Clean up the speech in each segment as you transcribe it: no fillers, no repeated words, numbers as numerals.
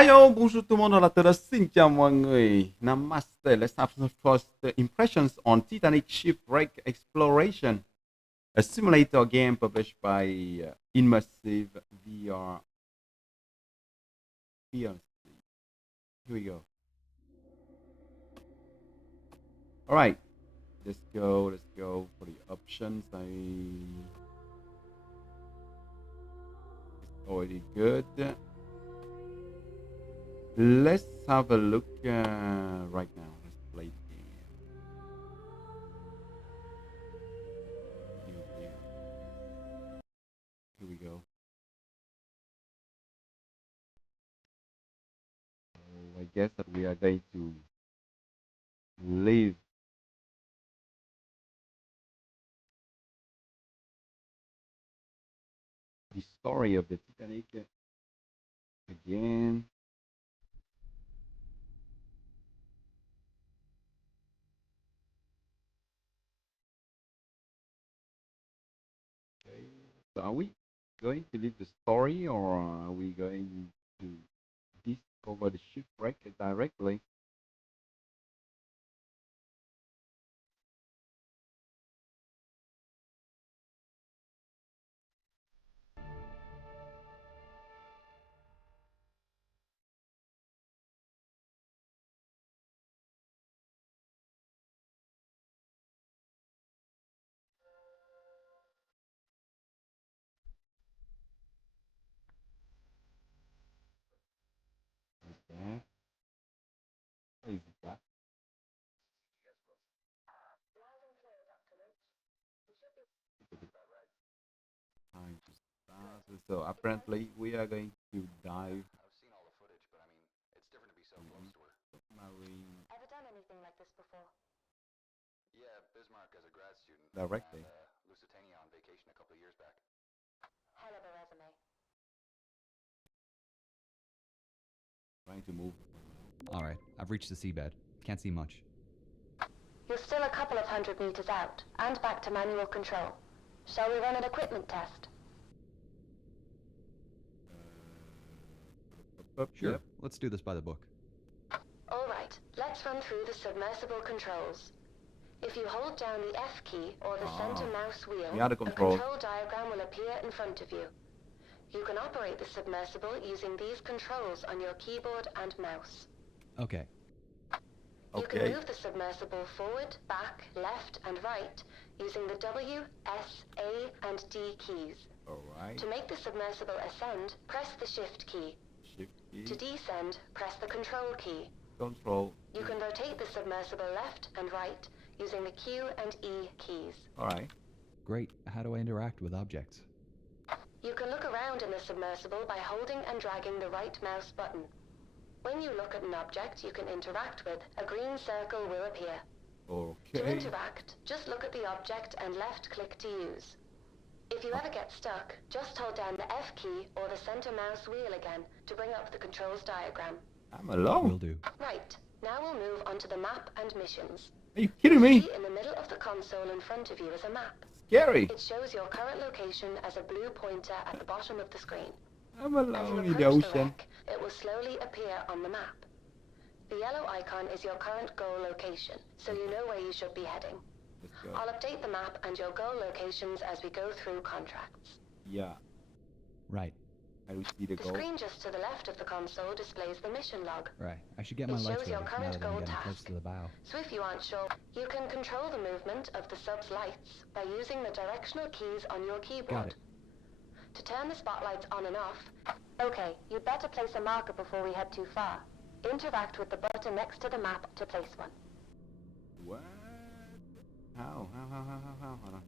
Hello, bonjour tout le monde, on la xin chào mọi người. Namaste. Let's have the first impressions on Titanic Shipwreck Exploration, a simulator game published by Immersive VR PLC. Here we go. All right, let's go for the options. It's already good. Let's have a look right now. Let's play the game. Here we go. So I guess that we are going to live the story of the Titanic again. Okay. So are we going to live the story, or are we going to discover the shipwreck directly? Yeah. What is that? Time to start. So apparently we are going to dive. I've seen all the footage, but I mean, it's different to be so close to her. Submarine Ever done anything like this before? Yeah, Bismarck as a grad student. directly. And Lusitania on vacation a couple of years back. Hell of a resume. Trying to move. Alright, I've reached the seabed. Can't see much. You're still a couple of 100 meters out, and back to manual control. Shall we run an equipment test? Sure, Yep. let's do this by the book. Alright, let's run through the submersible controls. If you hold down the F key or the center mouse wheel, Yeah, the a control. control diagram will appear in front of you. You can operate the submersible using these controls on your keyboard and mouse. Okay. You can Okay. move the submersible forward, back, left, and right using the W, S, A, and D keys. All right. To make the submersible ascend, press the Shift key. Shift key. To descend, press the Control key. Control. You can rotate the submersible left and right using the Q and E keys. All right. Great. How do I interact with objects? You can look around in the submersible by holding and dragging the right mouse button. When you look at an object you can interact with, a green circle will appear. To Okay. interact, just look at the object and left-click to use. If you ever get stuck, just hold down the F key or the center mouse wheel again to bring up the controls diagram. I'm alone. Will do. Right, now we'll move on to the map and missions. Are you kidding me? See in the middle of the console in front of you is a map. Scary. It shows your current location as a blue pointer at the bottom of the screen. I'm As you alone in the approach the ocean. wreck, it will slowly appear on the map. The yellow icon is your current goal location, so you know where you should be heading. Let's go. I'll update the map and your goal locations as we go through contracts. Yeah. Right, I will see the The goal. screen just to the left of the console displays the mission log. right. I should get my It lights shows your ready current now that I'm goal getting close task. to the bow. So if you aren't sure, you can control the movement of the sub's lights by using the directional keys on your keyboard. it. To turn the spotlights on and off, okay, you'd better place a marker before we head too far. Interact with the button next to the map to place one. What? How? Hold on.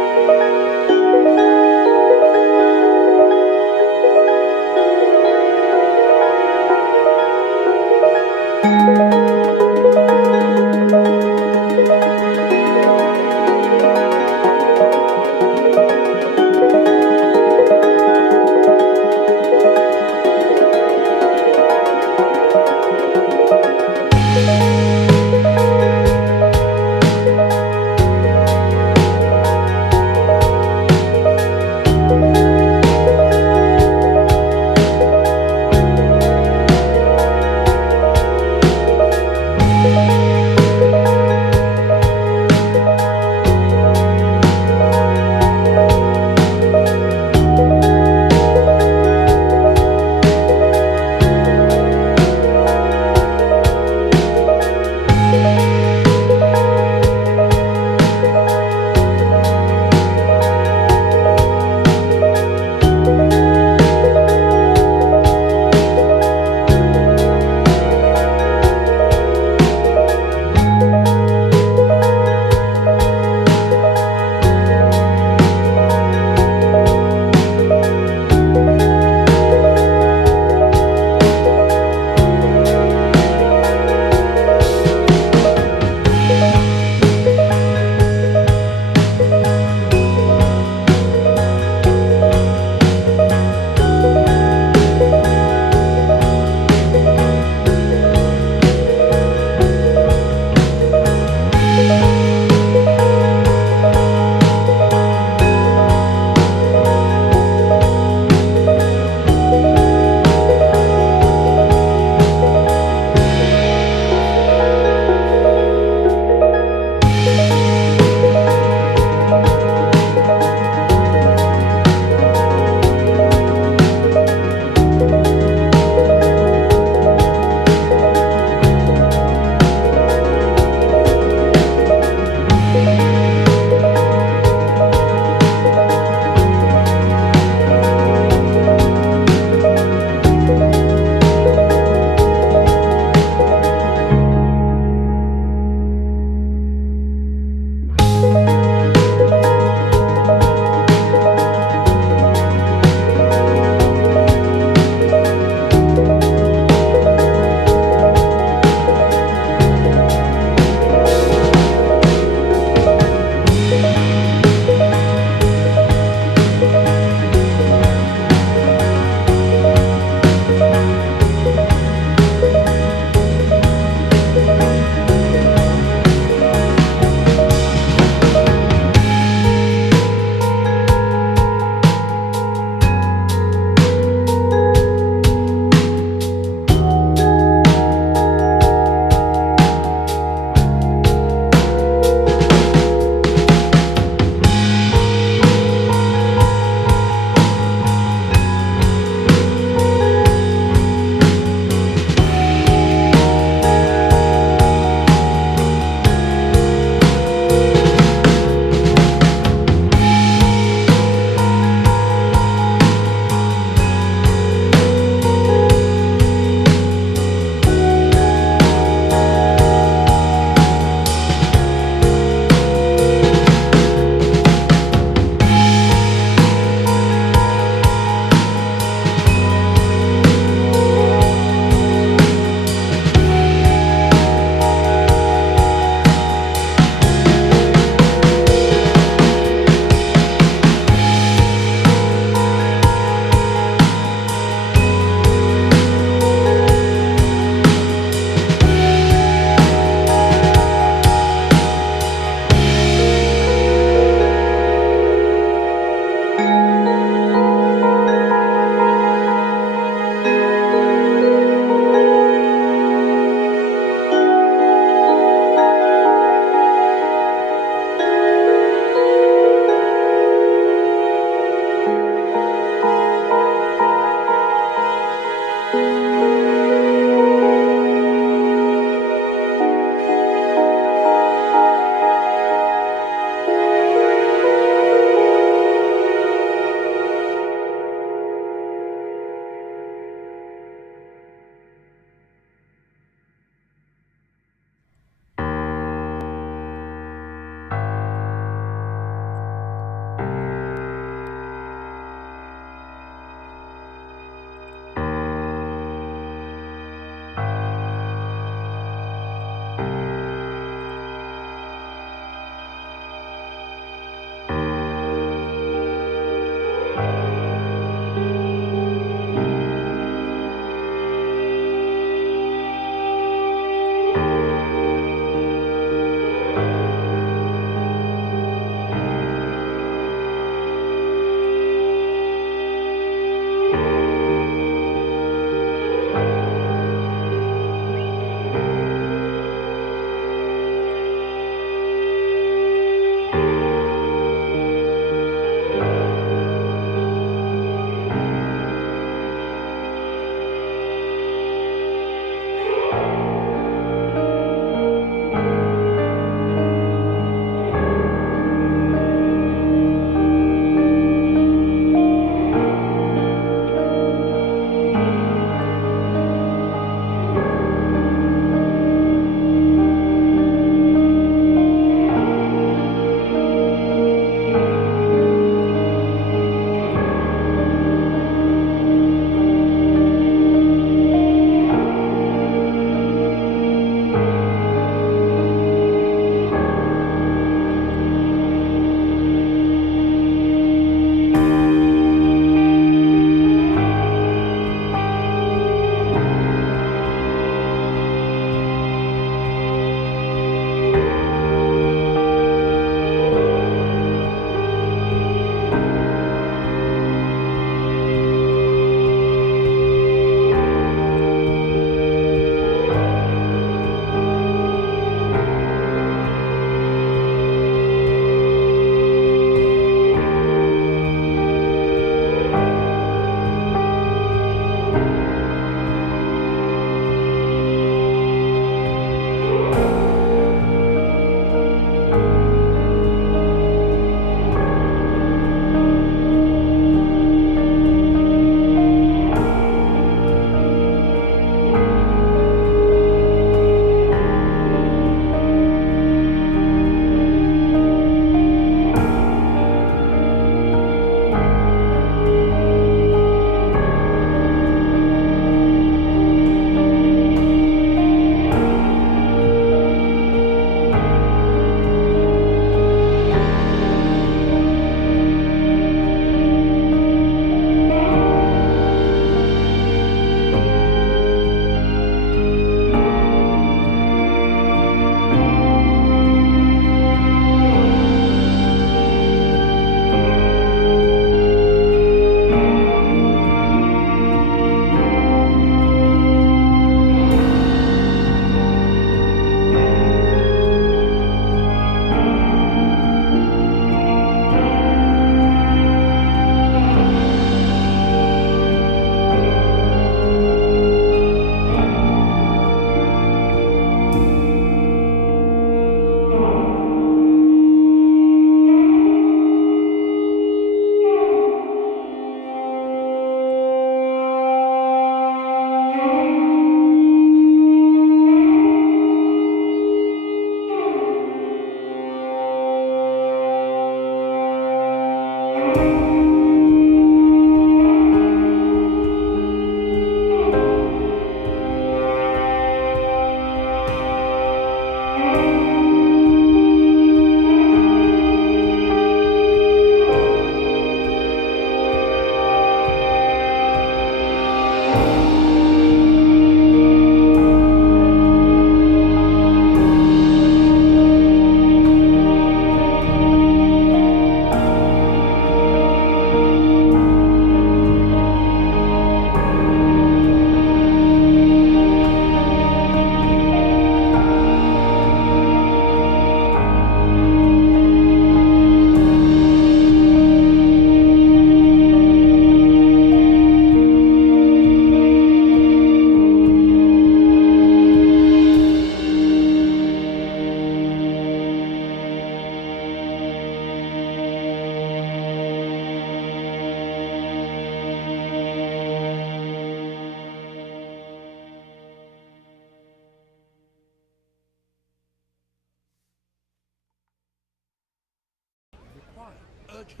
urgent.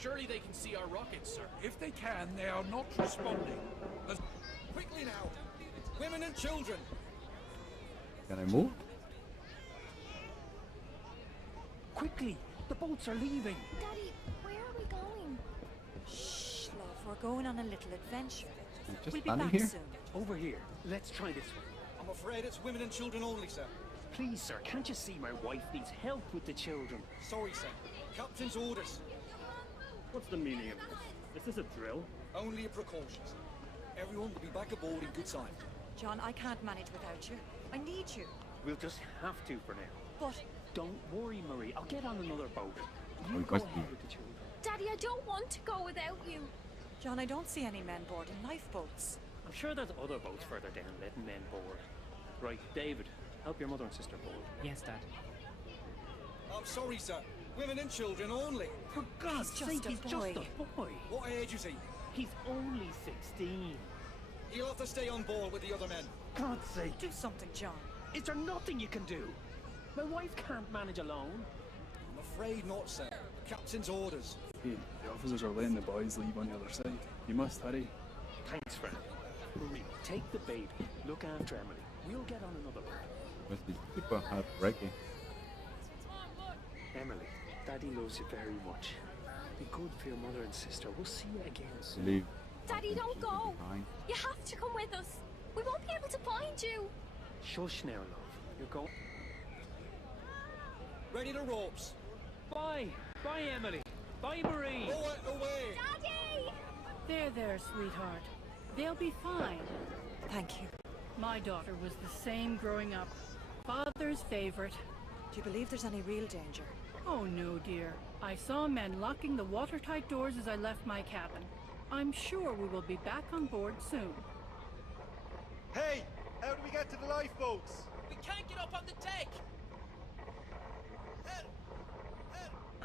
Surely they can see our lights. If they can, they are not responding. Quickly now! Women and children! Can I move? Quickly! The boats are leaving! Shh, love, we're going on a little adventure. I'm just We'll be standing back here. soon. Over here. Let's try this. I'm afraid it's women and children only, sir. Please, sir, can't you see my wife needs help with the children? Sorry, sir. Captain's orders. What's the meaning of this? Is this a drill? Only a precaution, sir. Everyone will be back aboard in good time. John, I can't manage without you. I need you. We'll just have to for now. But Don't worry, Marie. I'll get on another boat. You I'm go just- ahead with the children. Daddy, I don't want to go without you. John, I don't see any men boarding lifeboats. I'm sure there's other boats further down letting men board. Right, David, help your mother and sister board. Yes, Dad. I'm sorry, sir. Women and children only. For God's He's sake, just a he's just boy. a boy. What age is he? He's only 16. He'll have to stay on board with the other men. God's sake. Do something, John. Is there nothing you can do? My wife can't manage alone. I'm afraid not, sir. Captain's orders. The officers are letting the boys leave on the other side. You must hurry. Thanks, friend. Marie, take the baby. Look after Emily. We'll get on another boat. Must be super heartbreaking. Emily, Daddy loves you very much. Be good for your mother and sister. We'll see you again soon. Leave. Daddy, don't go. behind. You have to come with us. We won't be able to find you. Shush now, love. You're going. Ready to ropes. Bye. Bye, Emily. Bye, Marie. Lower it away. There, sweetheart. They'll be fine. Thank you. My daughter was the same girl. Father's favorite. Do you believe there's any real danger? Oh, no, dear. I saw men locking the watertight doors as I left my cabin. I'm sure we will be back on board soon. Hey! How do we get to the lifeboats? We can't get up on the deck.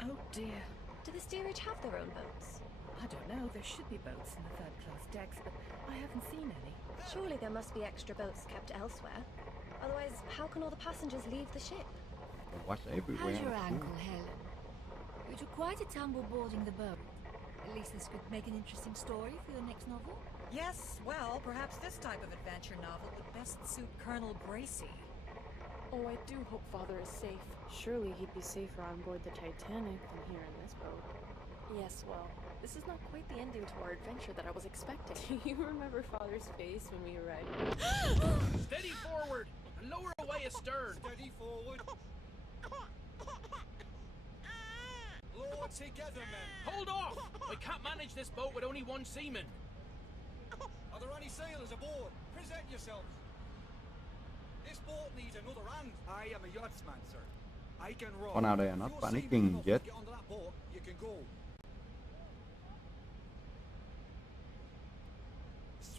Oh, dear. Do the steerage have their own boats? I don't know. There should be boats in the Fabulous decks, but I haven't seen any. Surely there must be extra boats kept elsewhere. Otherwise, how can all the passengers leave the ship? But watch everywhere. That's cool. We took quite a time. At least this could make an interesting story. Yes, well, perhaps this type of adventure novel would best suit Colonel Gracie. Oh, I do hope Father is safe. Surely he'd be safer on board the Titanic. The ending to our adventure that I was expecting. Do you remember Father's face when we arrived? Steady forward and lower away astern. Steady forward. Lower together, men. Hold off! I can't manage this boat with only one seaman. Are there any sailors aboard? Present yourselves. This boat needs another hand. I am a yachtsman, sir. I can row. Oh, now they are If not you're seaman panicking enough to yet. Get onto that boat, you can go.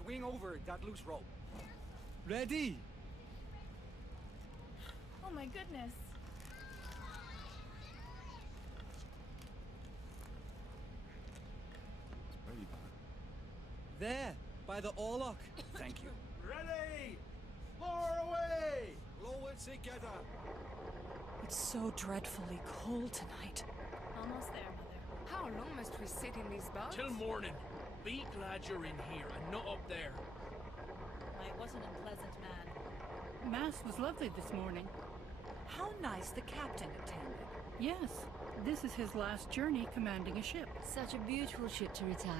Swing over that loose rope. Ready? Oh my goodness. There, by the oarlock. Thank you. Ready! Lower away! Lower together. It's so dreadfully cold tonight. Almost there, Mother. How long must we sit in these boats? Till morning. Be glad you're in here and not up there. I was an unpleasant man. Mass was lovely this morning. How nice the captain attended. Yes, this is his last journey commanding a ship. Such a beautiful ship to examine.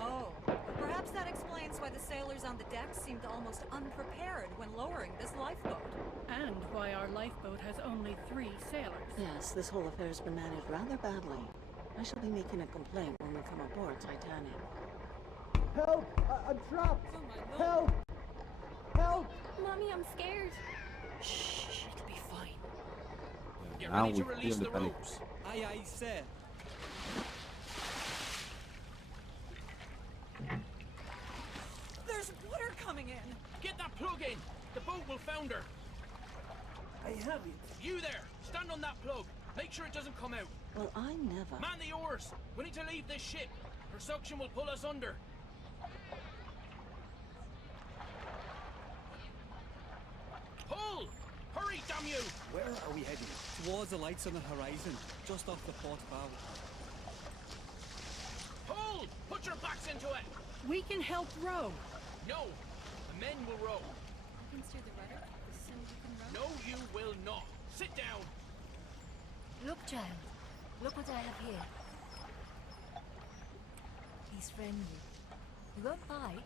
Oh, perhaps that explains why the sailors on the deck seemed almost unprepared when lowering this lifeboat. And why our lifeboat has only 3 sailors. Yes, this whole affair's been managed rather badly. I should be making a complaint. Help! I'm trapped! Help! Help! Get Now ready to we release feel the the panic. ropes. Aye, aye, sir. There's water coming in. Get that plug in. The boat will founder. You there, stand on that plug. Make sure it doesn't come out. Man the oars. We need to leave this ship. Her suction will pull us under. you! Towards the lights on the horizon. Pull! Put your backs into it! We can help row. Look, child. Look what I have here. He's friendly. He won't bite.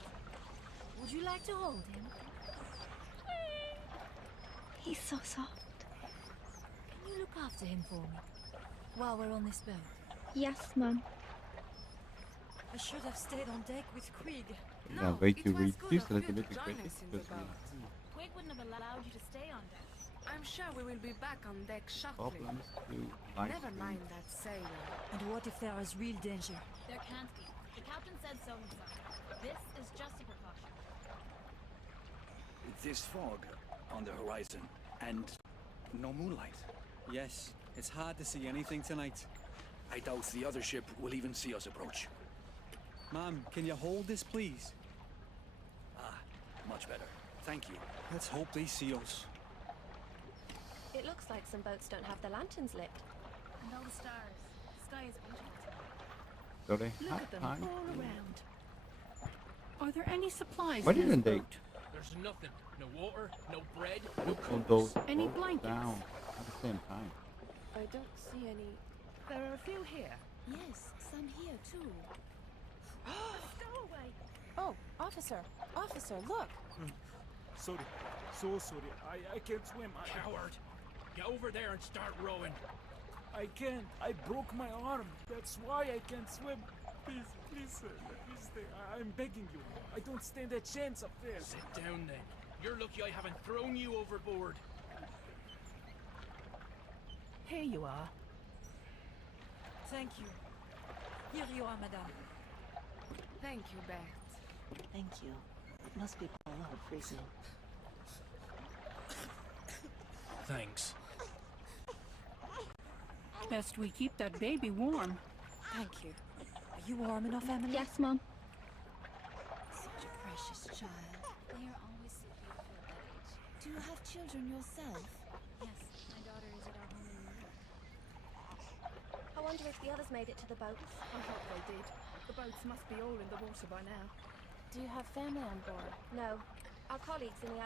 He's so soft. Yes, Mum. I should have stayed on deck with Quig. I'm going to reduce a little bit the Join graphics us in the because boat. Quig wouldn't have allowed you to stay on deck. I'm sure we will be back on deck shortly. problems to light Never speed. mind that sailor. And what if there is real danger? There can't be. The captain said so himself. This is just a precaution. On the horizon. And no moonlight. Yes, it's hard to see anything tonight. I doubt the other ship will even see us approach. Ma'am, can you hold this, please? Thank you. Let's hope they see us. The lantern's lit. So they have time to... Are there any supplies? Why in this didn't they boat? put all those Any boats blankets? down at the same time? There are a few here. Yes, some here too. Oh, officer, look. Sorry. So sorry. I can't swim. Coward! Get over there and start rowing. I can't. I broke my arm. That's why I can't swim. Please, sir. Please stay. I'm begging you. I don't stand a chance up there. Sit down then. You're lucky I haven't thrown you overboard. Here you are. Thank you. Here you are, madame. Thank you, Beth. Must be Thanks. Best we keep that baby warm. Thank you. Are you warm enough, Emily? Yes, Mum. Such a precious child. They are always so beautiful at that age. Do you have children yourself? Yes, my daughter is at our home in New York. Do you have family on board? No. Our colleagues in the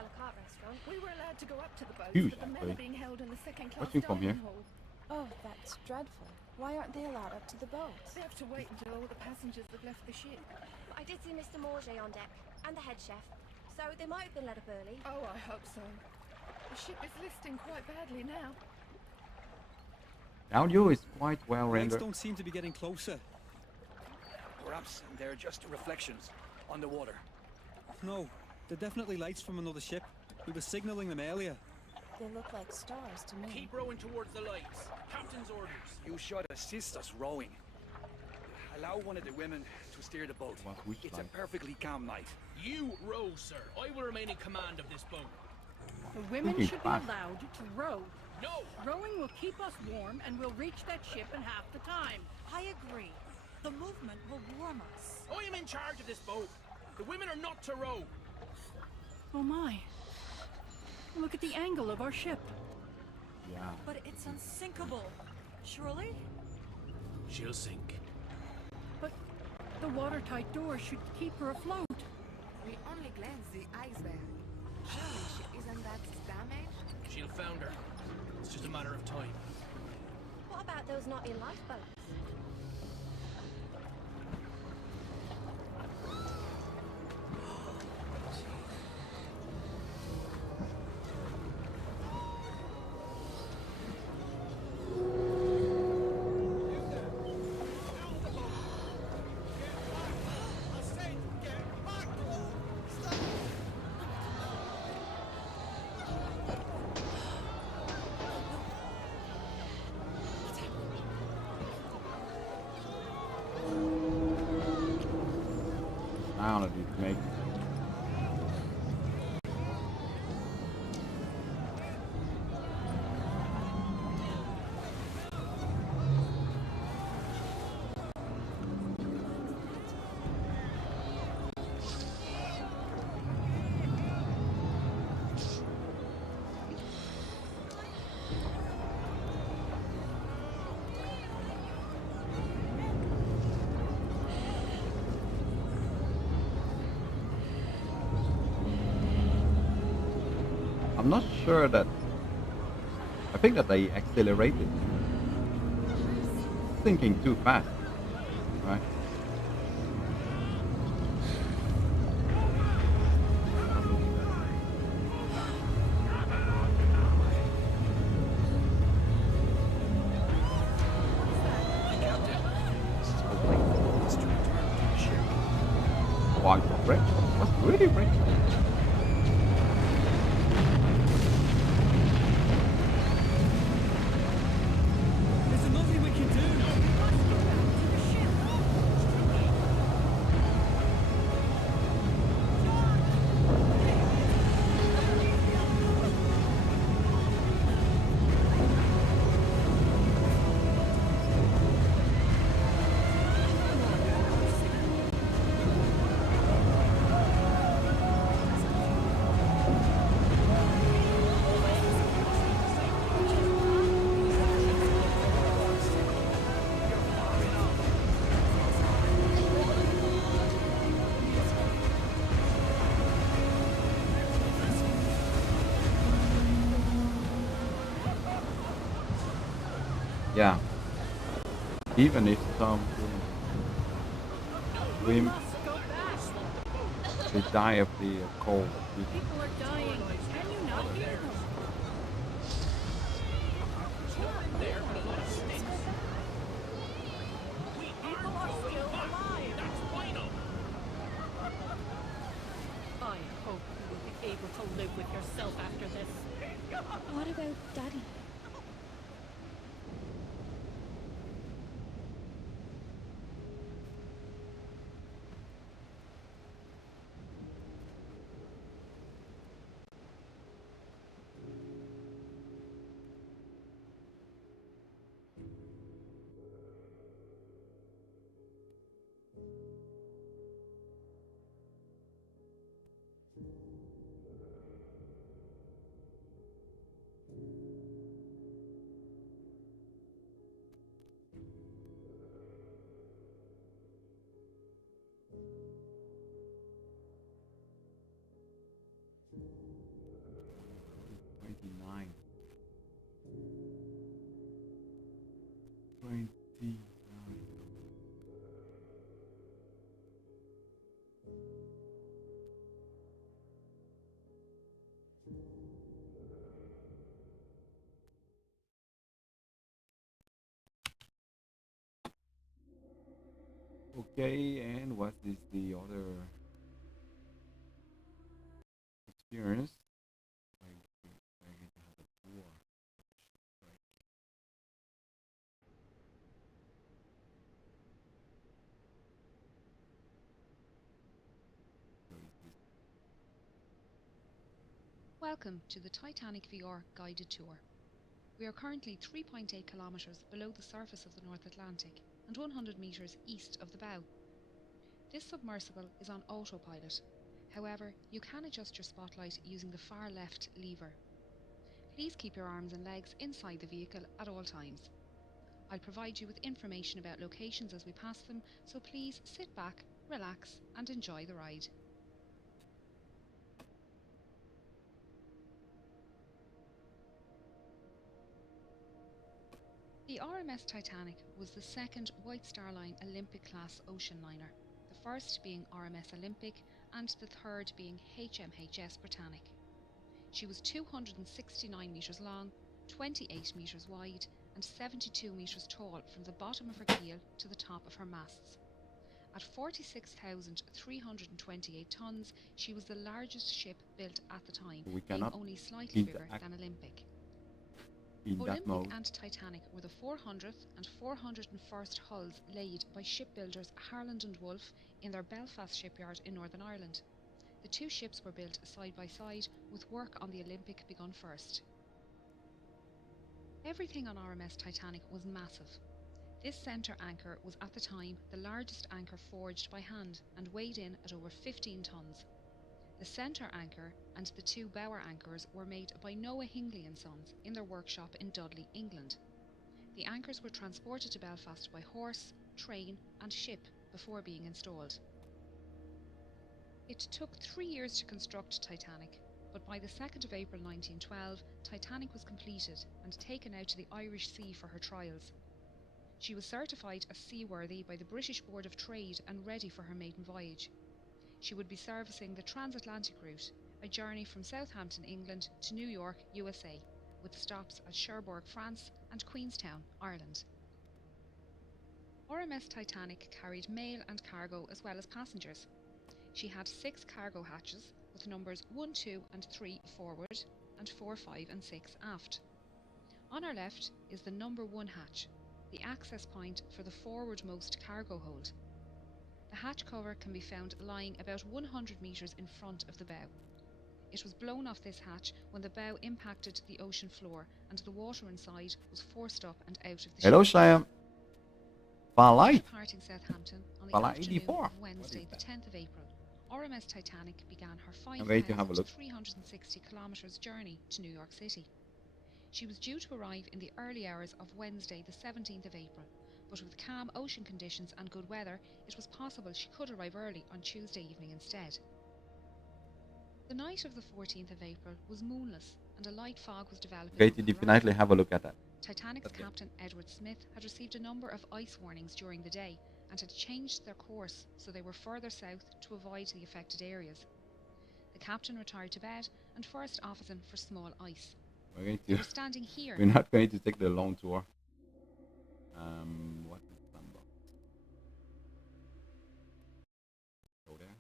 Huge, actually. being held in the city. Watching from here. Oh, that's dreadful. Why aren't they allowed up to the boats? They might have been let up early. Oh, I hope so. The ship is listing quite badly now. The audio is quite well Lights rendered. don't seem to be getting closer. Perhaps they're just reflections on the water. No, they're definitely lights from another ship. We were signaling them earlier. They look like stars to me. Keep rowing towards the lights. You should assist us rowing. Allow one of the women to steer the boat. It's a perfectly calm night. You row, sir. I will remain in command of this boat. The women Okay, should be fine. allowed to row. No, rowing will keep us warm and we'll reach that ship in half the time. I agree. I am in charge of this boat. The women are not to row. Oh my. Look at the angle of our ship. Yeah. Surely? She'll sink. But the watertight door should keep her afloat. She'll founder. It's just a matter of time. What about those not in lifeboats? Sound of it making. I'm not sure that. I think that they accelerated. Thinking too fast, right? Wow, break? What's really breaking? There's nothing we can do. Yeah. Even if some swim, they die of the cold. There, but a lot of sticks. People are still alive. That's final. I hope you'll be able to live with yourself after this. What about Daddy? Okay, and what is the other experience? Welcome to the Titanic VR guided tour. We are currently 3.8 kilometres below the surface of the North Atlantic and 100 metres east of the bow. This submersible is on autopilot. However, you can adjust your spotlight using the far left lever. Please keep your arms and legs inside the vehicle at all times. I'll provide you with information about locations as we pass them, so please sit back, relax and enjoy the ride. The RMS Titanic was the second White Star Line Olympic-class ocean liner, the first being RMS Olympic and the third being HMHS Britannic. She was 269 metres long, 28 metres wide and 72 metres tall from the bottom of her keel to the top of her masts. At 46,328 tonnes, she was the largest ship built at the time, being only slightly bigger than Olympic. Olympic and Titanic were the 400th and 401st hulls laid by shipbuilders Harland and Wolff in their Belfast shipyard in Northern Ireland. The two ships were built side by side, with work on the Olympic begun first. Everything on RMS Titanic was massive. This centre anchor was at the time the largest anchor forged by hand and weighed in at over 15 tonnes. The centre anchor and the two bower anchors were made by Noah Hingley & Sons in their workshop in Dudley, England. The anchors were transported to Belfast by horse, train and ship before being installed. It took 3 years to construct Titanic. but by the 2nd of April 1912, Titanic was completed and taken out to the Irish Sea for her trials. She was certified as seaworthy by the British Board of Trade and ready for her maiden voyage. She would be servicing the transatlantic route, a journey from Southampton, England to New York, USA, with stops at Cherbourg, France and Queenstown, Ireland. RMS Titanic carried mail and cargo as well as passengers. She had 6 cargo hatches with numbers 1, 2 and 3 forward and 4, 5 and 6 aft. On our left is the number 1 hatch, the access point for the forwardmost cargo hold. The hatch cover can be found lying about 100 metres in front of the bow. It was blown off this hatch when the bow impacted the ocean floor and the water inside was forced up and out of the Hello, ship. Shia. Farlight. Departing Southampton on the Farlight afternoon 84. of Wednesday, the 10th of April, RMS Titanic began her I'm ready to have a look. 5,360 kilometres journey to New York City. She was due to arrive in the early hours of Wednesday, the 17th of April, but with calm ocean conditions and good weather, it was possible she could arrive early on Tuesday evening instead. The night of the 14th of April was moonless and a light fog was developing. Okay, on to the definitely horizon. have a look at that. Titanic's Okay. captain Edward Smith had received a number of ice warnings during the day and had changed their course so they were further south to avoid the affected areas. The captain retired to bed and First Officer for small ice. We're going They to. were standing here. We're not going to take the long tour. What is number? Go there.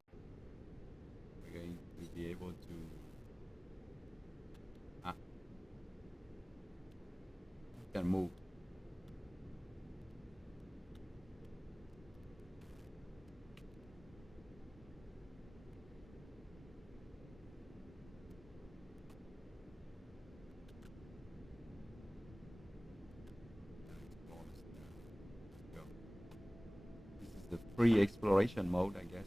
We're going to be able to. We can move. This is the free exploration mode, I guess.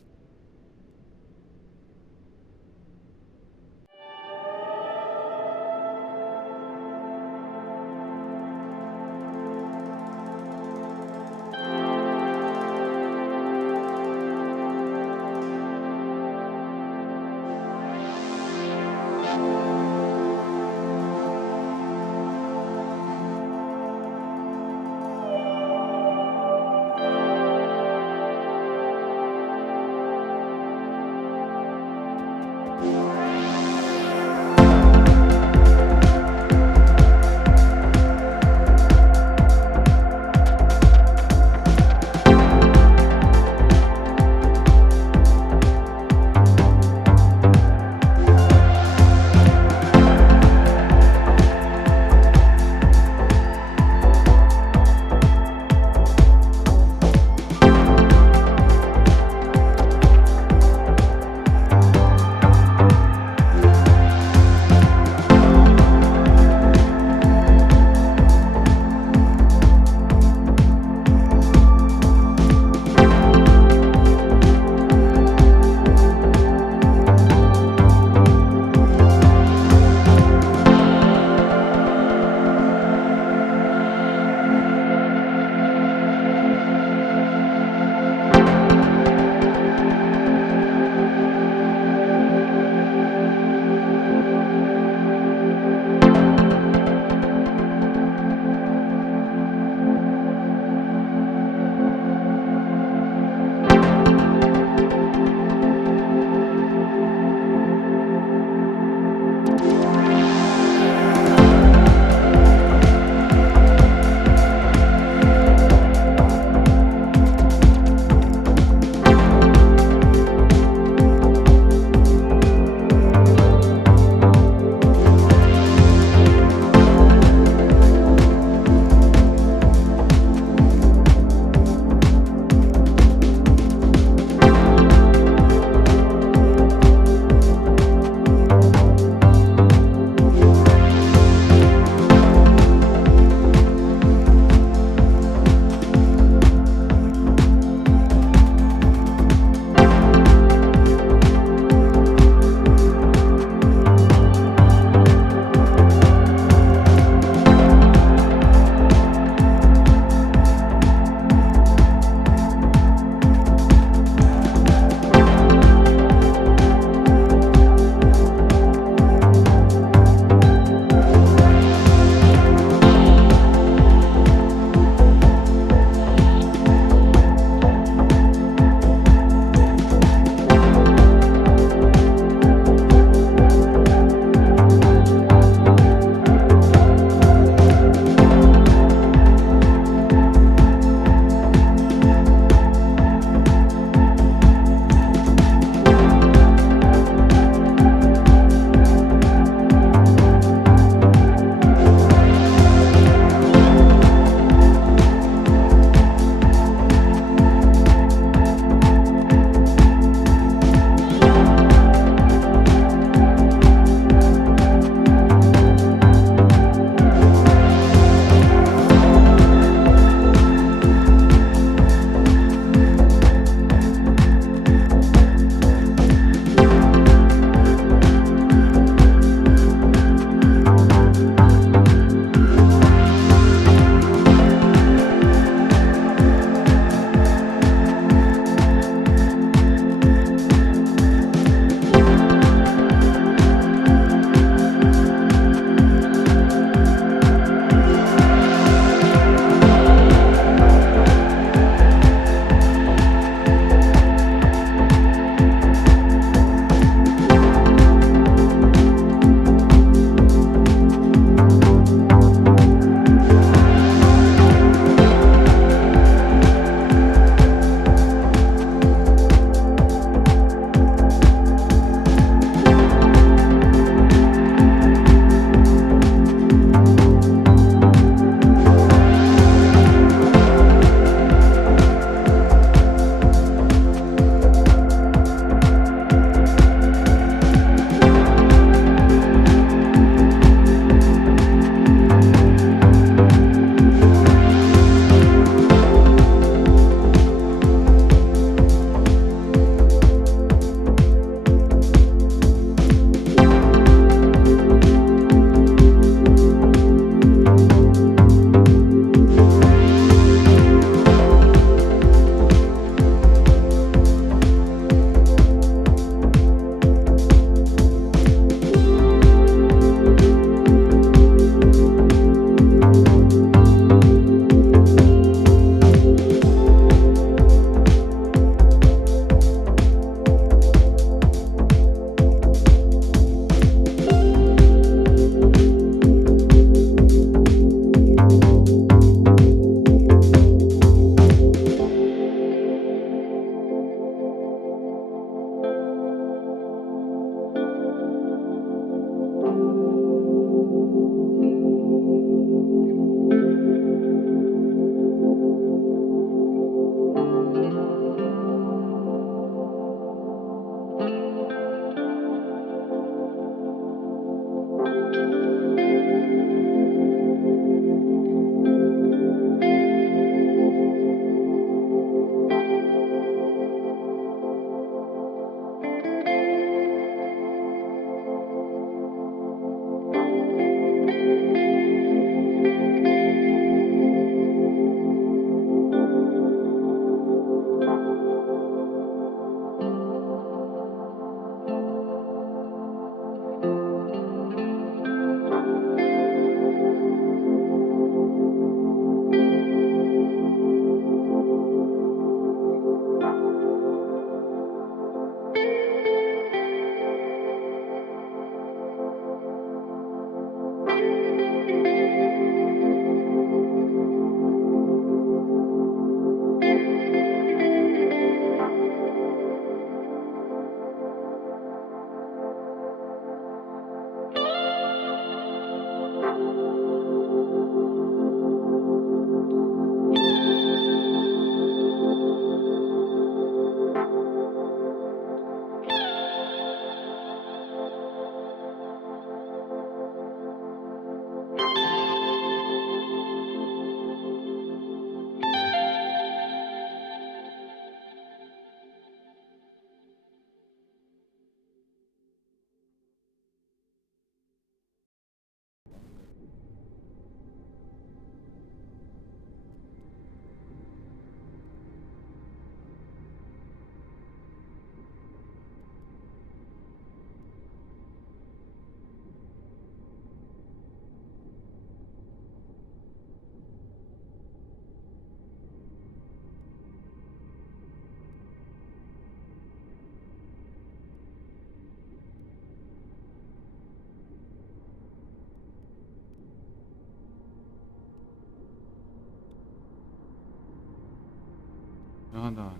Hold on.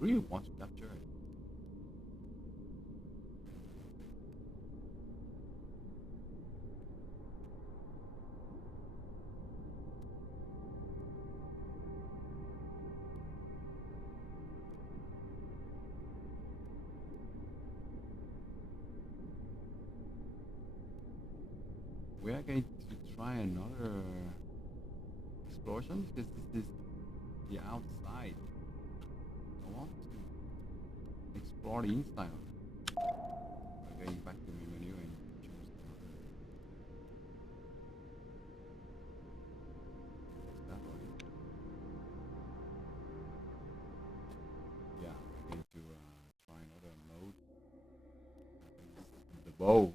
Really want to capture it. We are going to try another exploration because this is the outside. I want to explore the inside of it. We're going back to the menu and choose another. What's that one? Yeah, we're going to try another mode. The bow.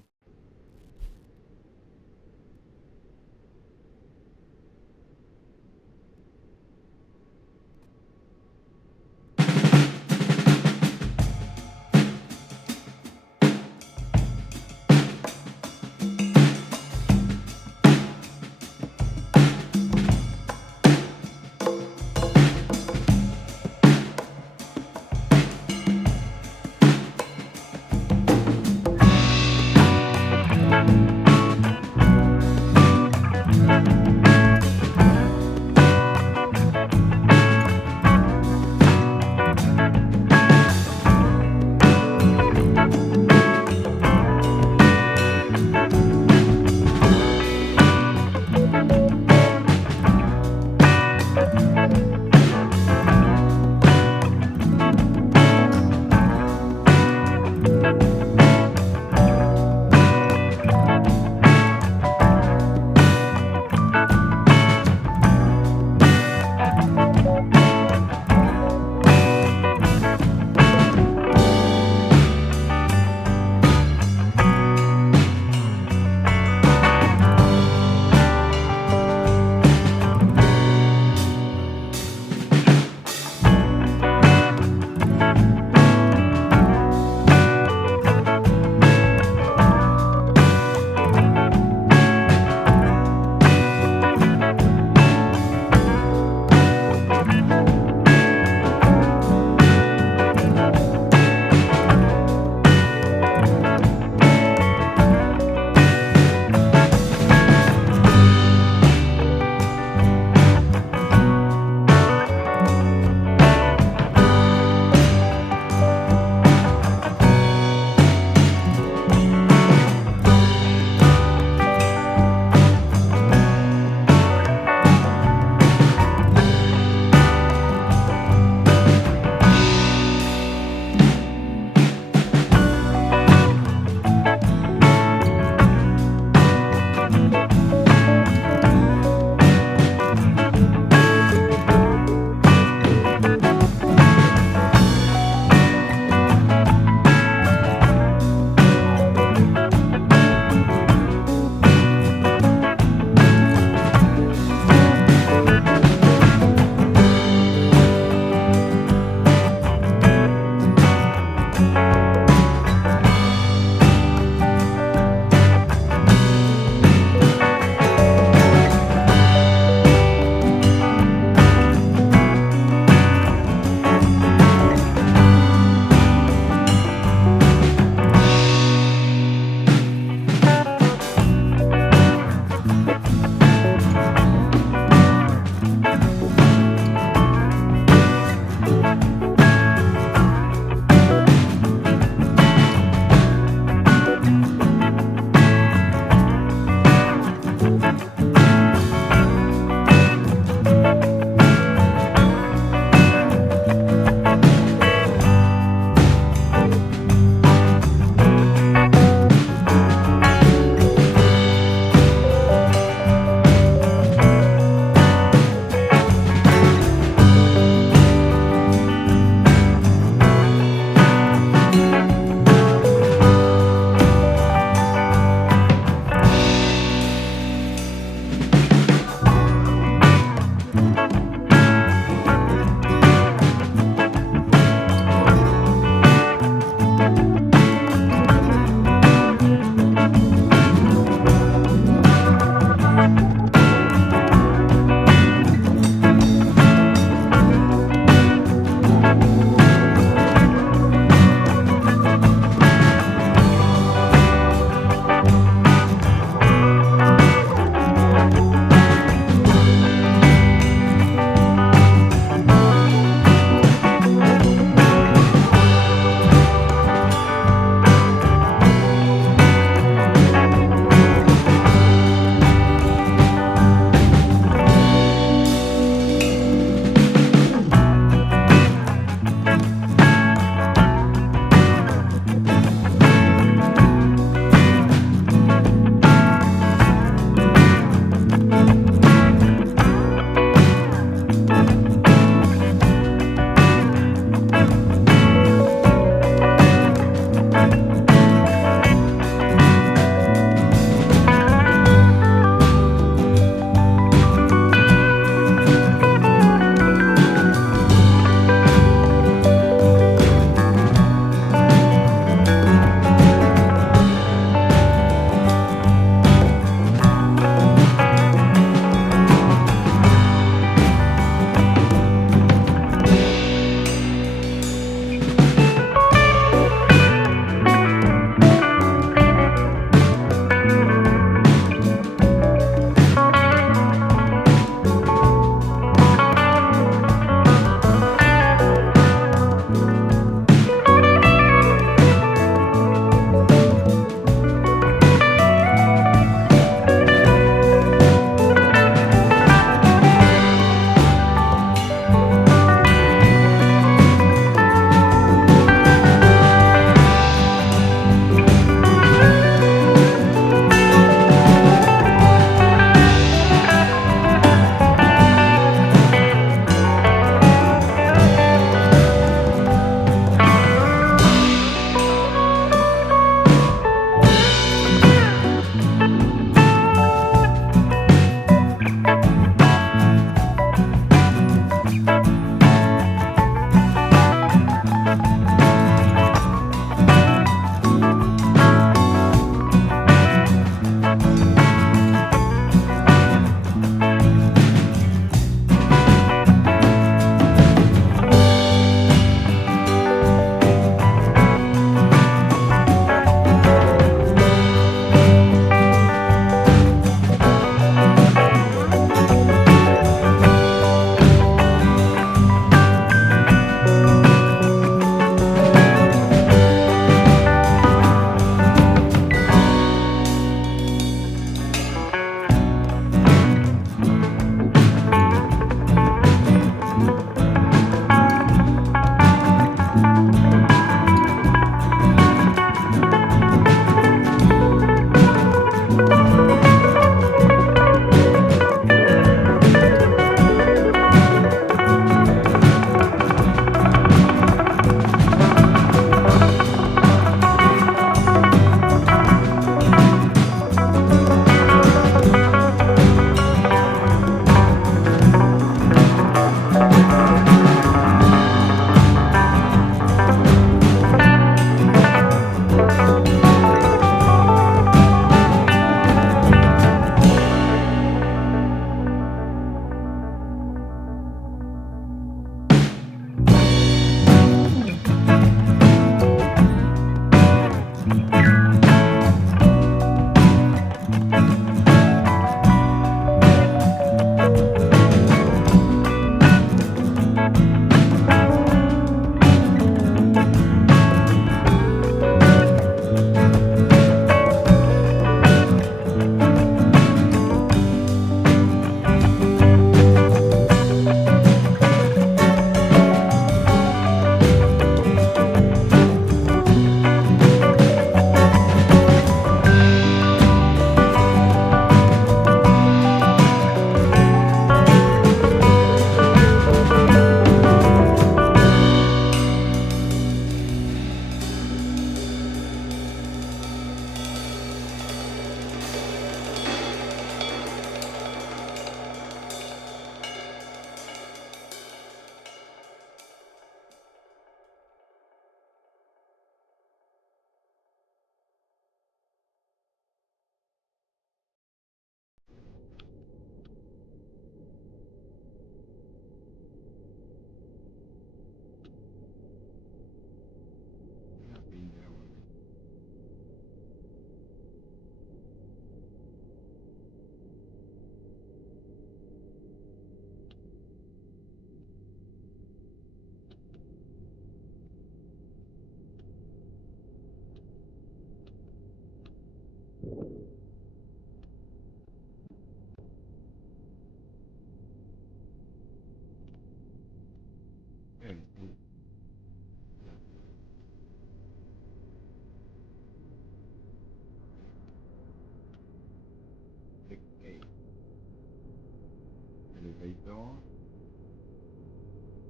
door.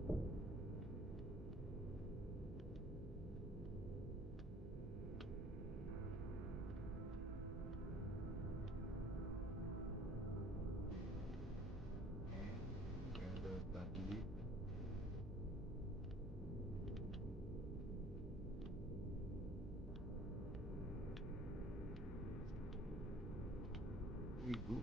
And where does that lead? We go.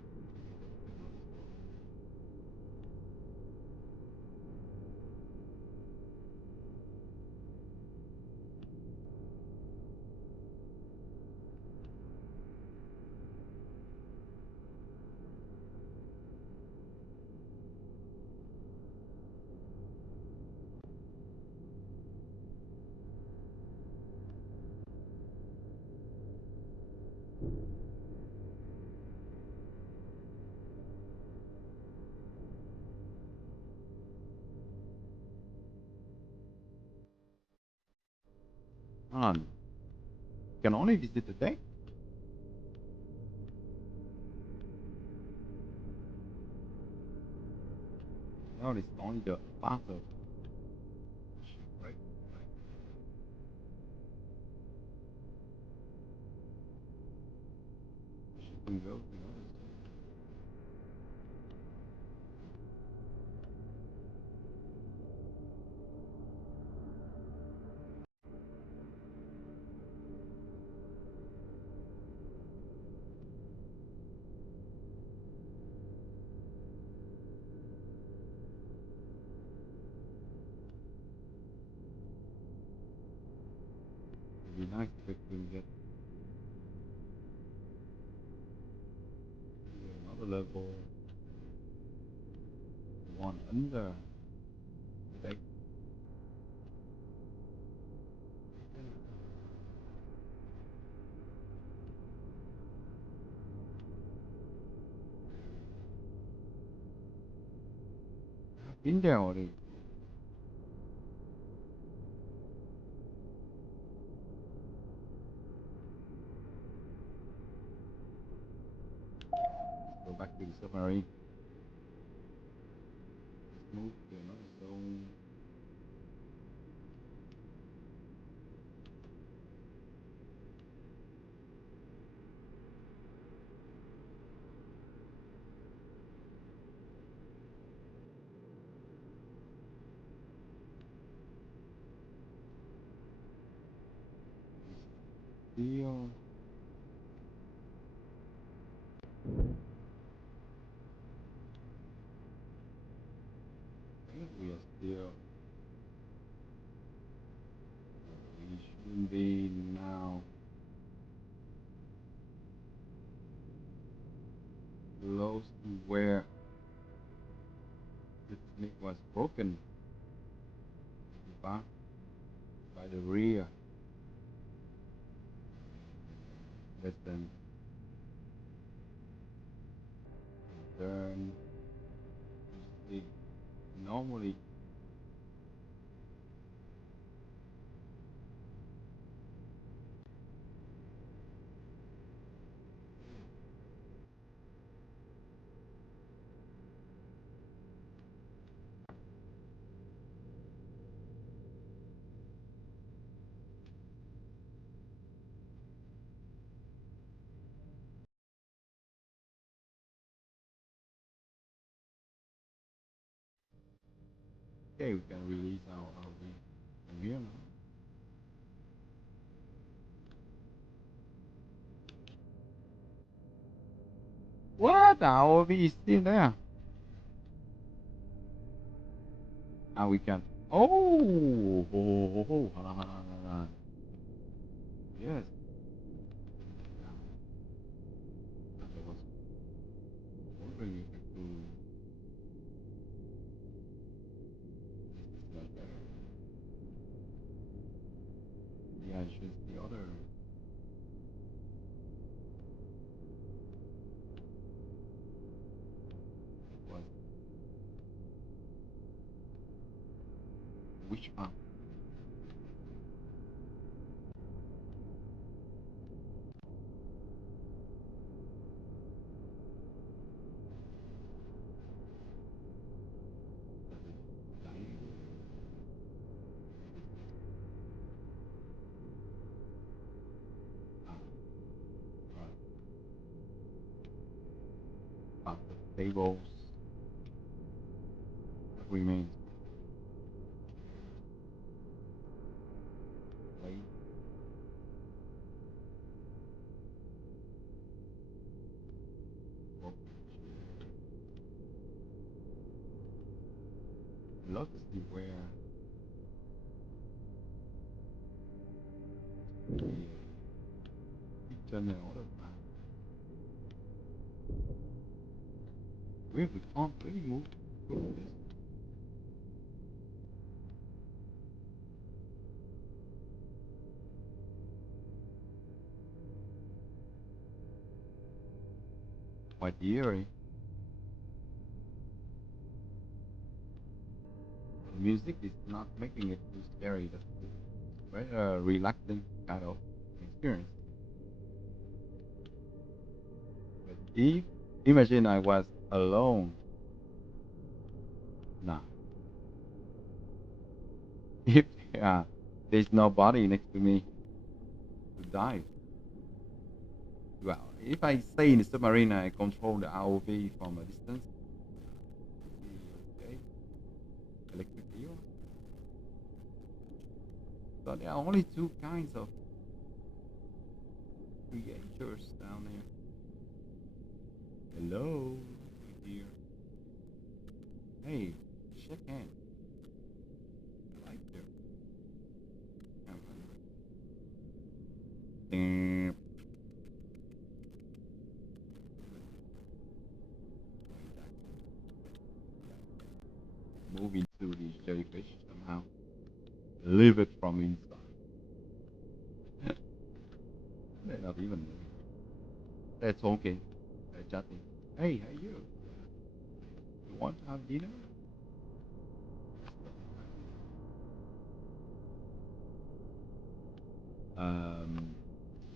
Can only visit the deck. No, it's only the part of shipwreck. Shipping goes in others. It'd be nice if I could get another level, one under the deck. I've been there already. Go back to the submarine. Let's move to another zone. Still. I think we are still. We shouldn't be now close to where the technique was broken by the rear. Less than turn. You see, normally okay, we can release our wing from here now. What? Our OV is still there. And we can. Oh, hold on. Yes. I was wondering if I could. This is not better. Yeah, I should the other. It was. Which one? tables remains. Plate. Lots everywhere. Kitchen and all of that. We can't really move through this. My dearie. The music is not making it too scary. That's very relaxing kind of experience. But if imagine I was alone now, if there's nobody next to me to dive. Well, if I stay in the submarine, I control the ROV from a distance. Okay, electric eel. So there are only two kinds of creatures down there. Hello, dear. Hey, shake hands. I like you. I'm hungry. Move into the jellyfish somehow. Leave it from inside. They're not even moving. That's okay. They're chatting. Hey, how are you? You want to have dinner?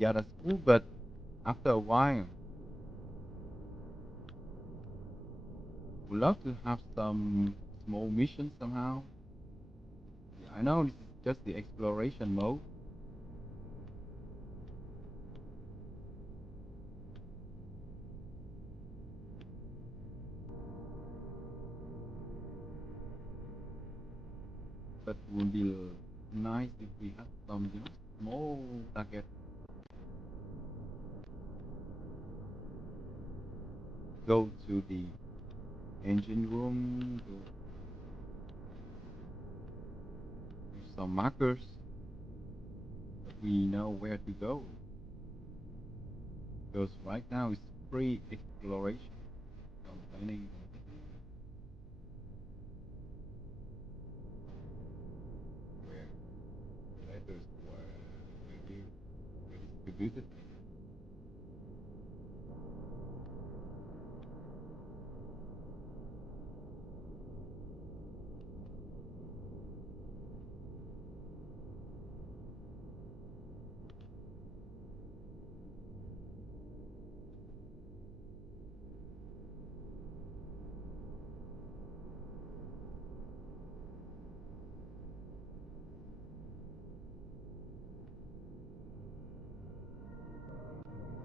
Yeah, that's cool, but after a while, we'd love to have some small missions somehow. I know this is just the exploration mode. But it would be nice if we had some, small target. Go to the engine room, go with some markers, but we know where to go. Because right now it's free exploration. So planning where the letters were distributed.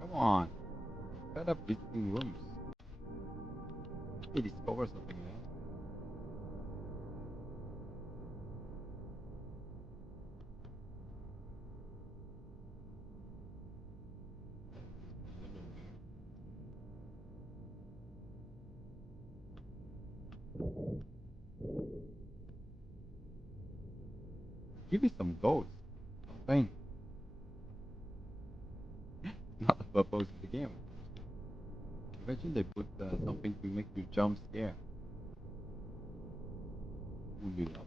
Come on, set up visiting rooms. We discover something else. Give me some goals. Something. Not the purpose of the game. Imagine they put something to make you jump scare. Would be lovely.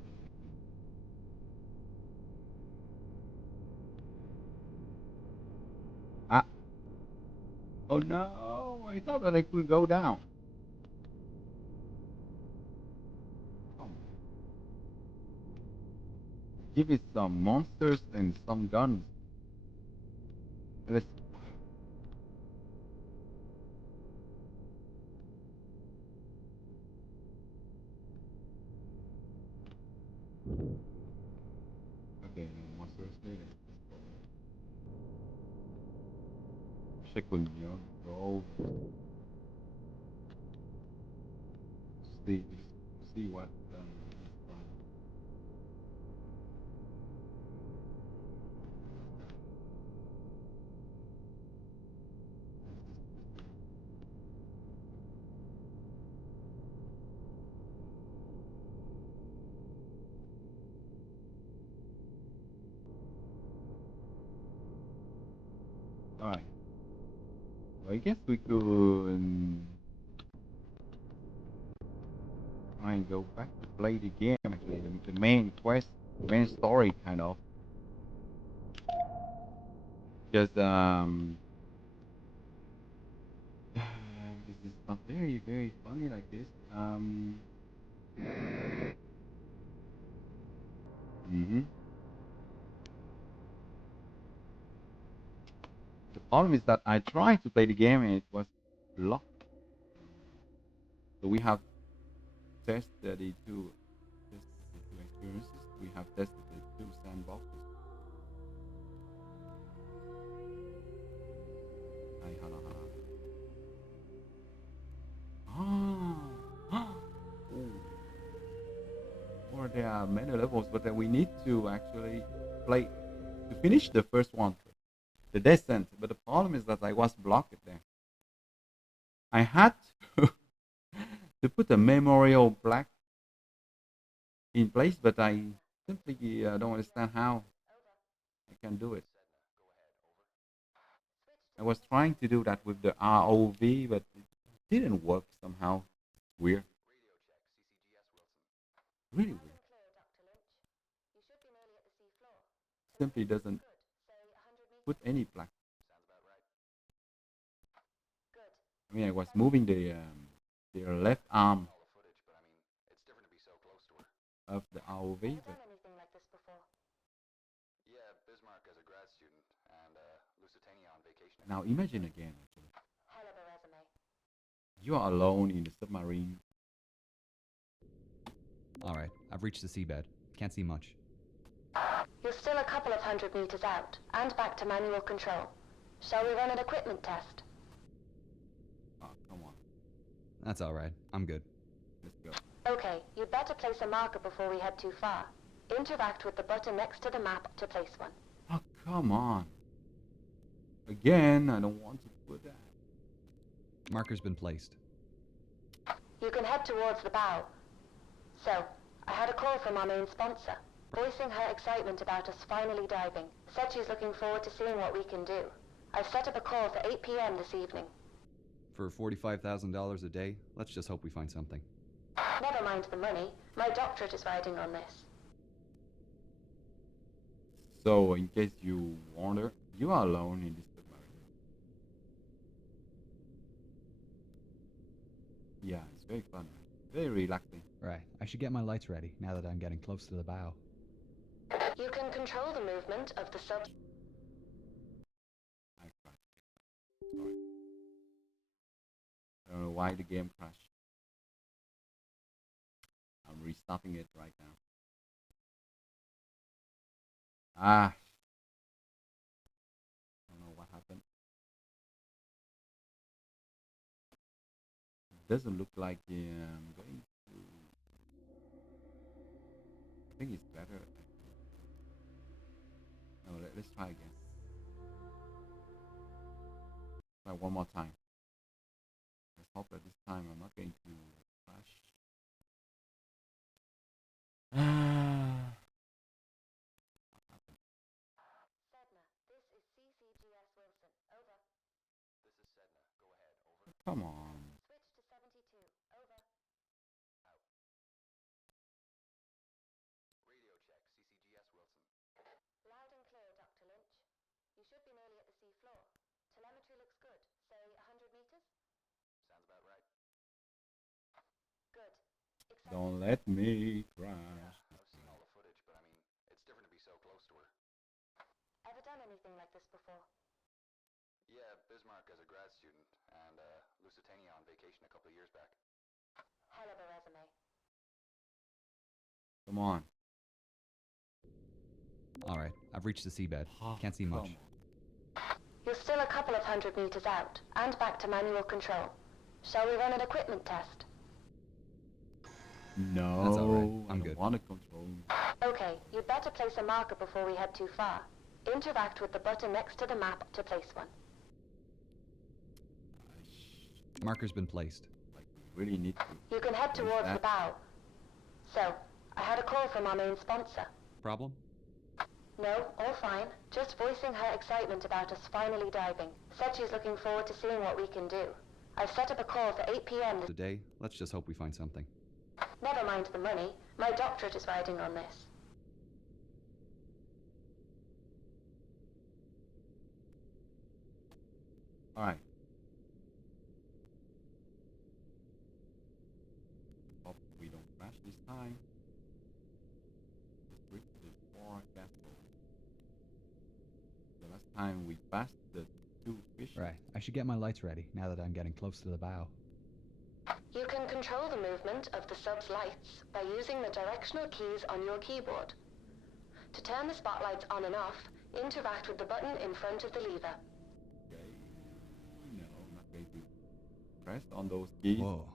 Ah. Oh no! I thought that I could go down. Oh. Give it some monsters and some guns. Let's. Okay, no monsters later. Check on your roll. see what. Alright. Well, I guess we could try and go back to play the game, actually, the main quest, main story, kind of. Because, this is not very, very funny like this. The problem is that I tried to play the game and it was locked. So we have tested the two experiences. We have tested the two sandboxes. Or there are many levels, but then we need to actually play to finish the first one, the descent. But the problem is that I was blocked there. I had to put a memorial plaque in place, but I simply don't understand how I can do it. I was trying to do that with the ROV, but it didn't work somehow. Weird. Really weird. Simply doesn't put any plaque. I mean, I was moving the left arm of the ROV, but Yeah, Bismarck as a grad student, and Lusitania on vacation. now imagine again, actually. Hell of a resume. You are alone in the submarine. Alright, I've reached the seabed. Can't see much. You're still a couple of 100 meters out, and back to manual control. Shall we run an equipment test? Oh, come on. That's alright. I'm good. Let's go. Okay, you'd better place a marker before we head too far. Interact with the button next to the map to place one. Oh, come on. Again, I don't want to put that. Marker's been placed. You can head towards the bow. So, I had a call from our main sponsor, voicing her excitement about us finally diving. Said she's looking forward to seeing what we can do. I've set up a call for 8 p.m. this evening. For $45,000 a day, let's just hope we find something. Never mind the money. My doctorate is riding on this. So, in case you wonder, you are alone in this submarine. Yeah, it's very fun. Very relaxing. Right, I should get my lights ready now that I'm getting close to the bow. You can control the movement of the sub... I crashed. Sorry. I don't know why the game crashed. I'm restarting it right now. I don't know what happened. It doesn't look like I'm going to... I think it's better. No, let's try again. Try one more time. Let's hope that this time I'm not going to crash. What happened? Sedna, this is CCGS Wilson. Over. This is Sedna. Go ahead. Over. Come on. Switch to 72. Over. Out. Radio check. CCGS Wilson. Loud and clear, Dr. Lynch. You should be nearly at the sea floor. Telemetry looks good. Say 100 meters? Sounds about right. Good. Excited. Don't let me crash. I've seen all the footage, but I mean, it's different to be so close to her. Ever done anything like this before? Yeah, Bismarck as a grad student, and Lusitania on vacation a couple of years back. Hell of a resume. Come on. Alright, I've reached the seabed. Can't see much. You're still a couple of 100 meters out, and back to manual control. Shall we run an equipment test? No, That's all right. I I'm don't good. want to control. Okay, you'd better place a marker before we head too far. Interact with the button next to the map to place one. Marker's been placed. We really need to. You can head towards the bow. So, I had a call from our main sponsor. Problem? No, all fine. Just voicing her excitement about us finally diving. Said she's looking forward to seeing what we can do. I've set up a call for 8 p.m. Today, let's just hope we find something. Never mind the money. My doctorate is riding on this. All right. Hope we don't crash this time. Just wait for the 4 vessel. The last time we passed the 2 fish. Right, I should get my lights ready now that I'm getting close to the bow. You can control the movement of the sub's lights by using the directional keys on your keyboard. To turn the spotlights on and off, interact with the button in front of the lever. Okay. No, I'm not going to press on those keys. Whoa.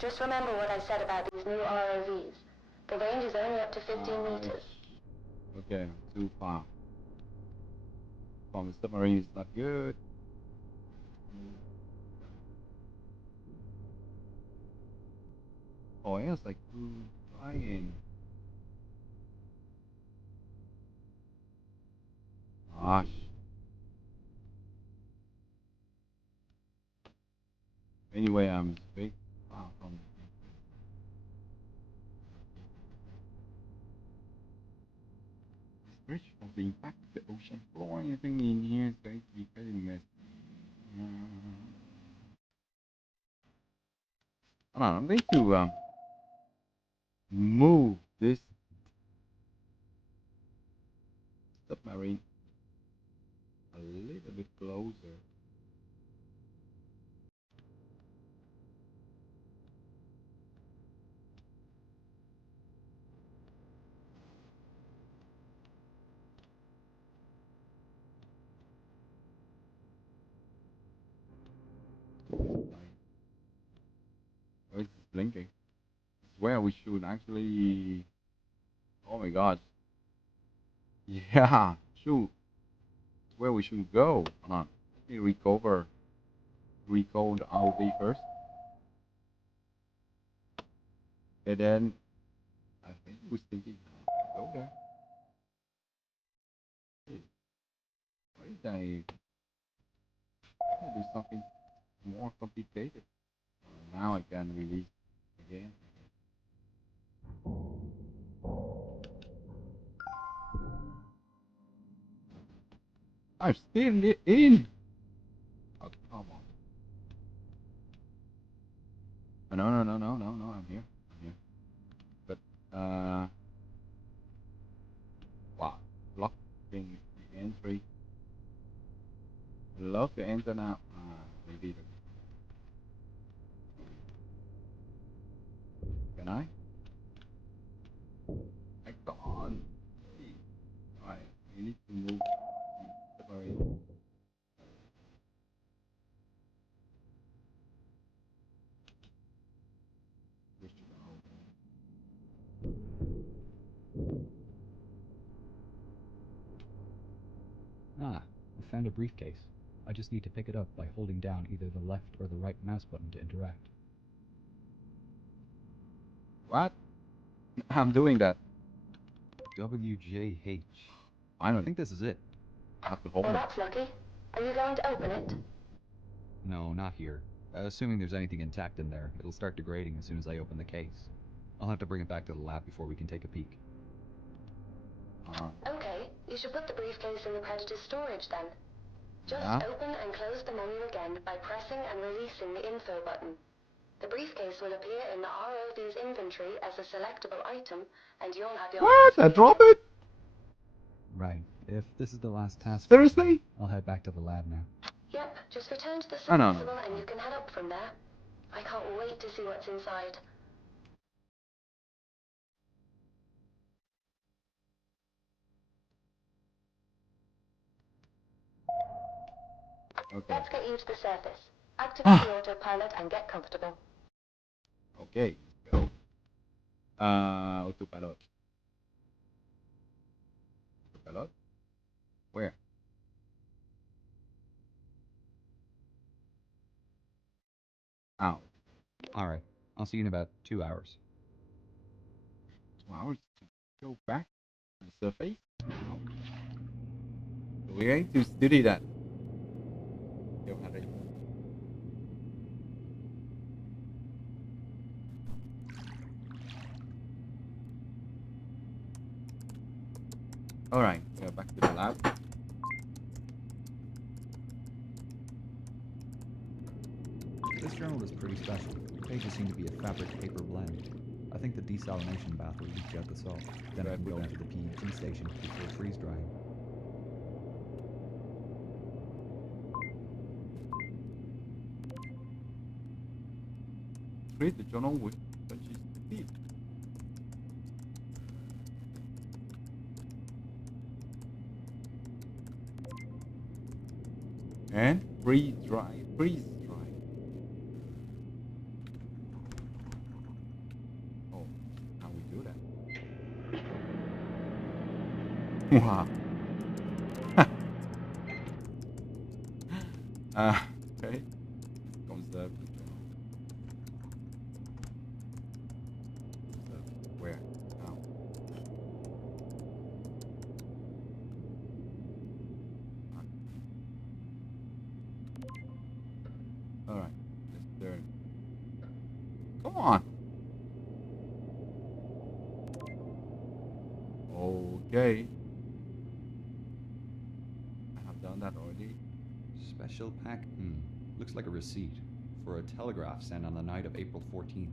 Just remember what I said about these new ROVs. The range is only up to 15 meters. Okay, too far. From the submarine is not good. Oh, else like flying. Gosh. Anyway, I'm big far from this bridge from being back to the ocean floor. Anything in here is going to be very messy. Hold on, I'm going to move this submarine a little bit closer. Oh, it's blinking. It's where we should actually. Oh my god. Yeah, shoot. It's where we should go. Hold on. Let me recode the RV first. And then I think I was thinking go there. Hey, why did I do something more complicated? Now I can release again. I'm still in. Oh, come on. Oh, no, I'm here. But, wow, blocking the entry. Lock the enter now. Maybe the. Can I? I can't. Alright, we need to move the submarine. Ah, I found a briefcase. I just need to pick it up by holding down either the left or the right mouse button to interact. What? I'm doing that. WJH. I think this is it. I have to hold Well, it. that's lucky. Are you going to open it? No, not here. Assuming there's anything intact in there, it'll start degrading as soon as I open the case. I'll have to bring it back to the lab before we can take a peek. Okay, you should put the briefcase in the Predator's storage then. Just Yeah. open and close the menu again by pressing and releasing the info button. The briefcase will appear in the ROV's inventory as a selectable item, and you'll have your... What? I dropped it? Right. If this is the last task, Seriously? I'll head back to the lab now. Yep, just return to the Oh, no. submersible and you can head up from there. I can't wait to see what's inside. Okay. Let's get you to the surface. Activate the autopilot and get comfortable. Okay, let's go. Autopilot. Autopilot? Where? Out. Alright, I'll see you in about 2 hours. 2 hours to go back to the surface? Wow. So we're going to study that. Go, Harry. Alright, we're back to the lab. This journal is pretty special. The pages seem to be a fabric paper blend. I think the desalination bath will leach out the salt. Then I can go into the PET station before freeze drying. Create the journal with Lunch's teeth. And freeze dry. Wow. Okay. Concept. Where? Now. Alright. Let's turn. Come on. Okay. I have done that already. Special pack. Looks like a receipt for a telegraph sent on the night of April 14th.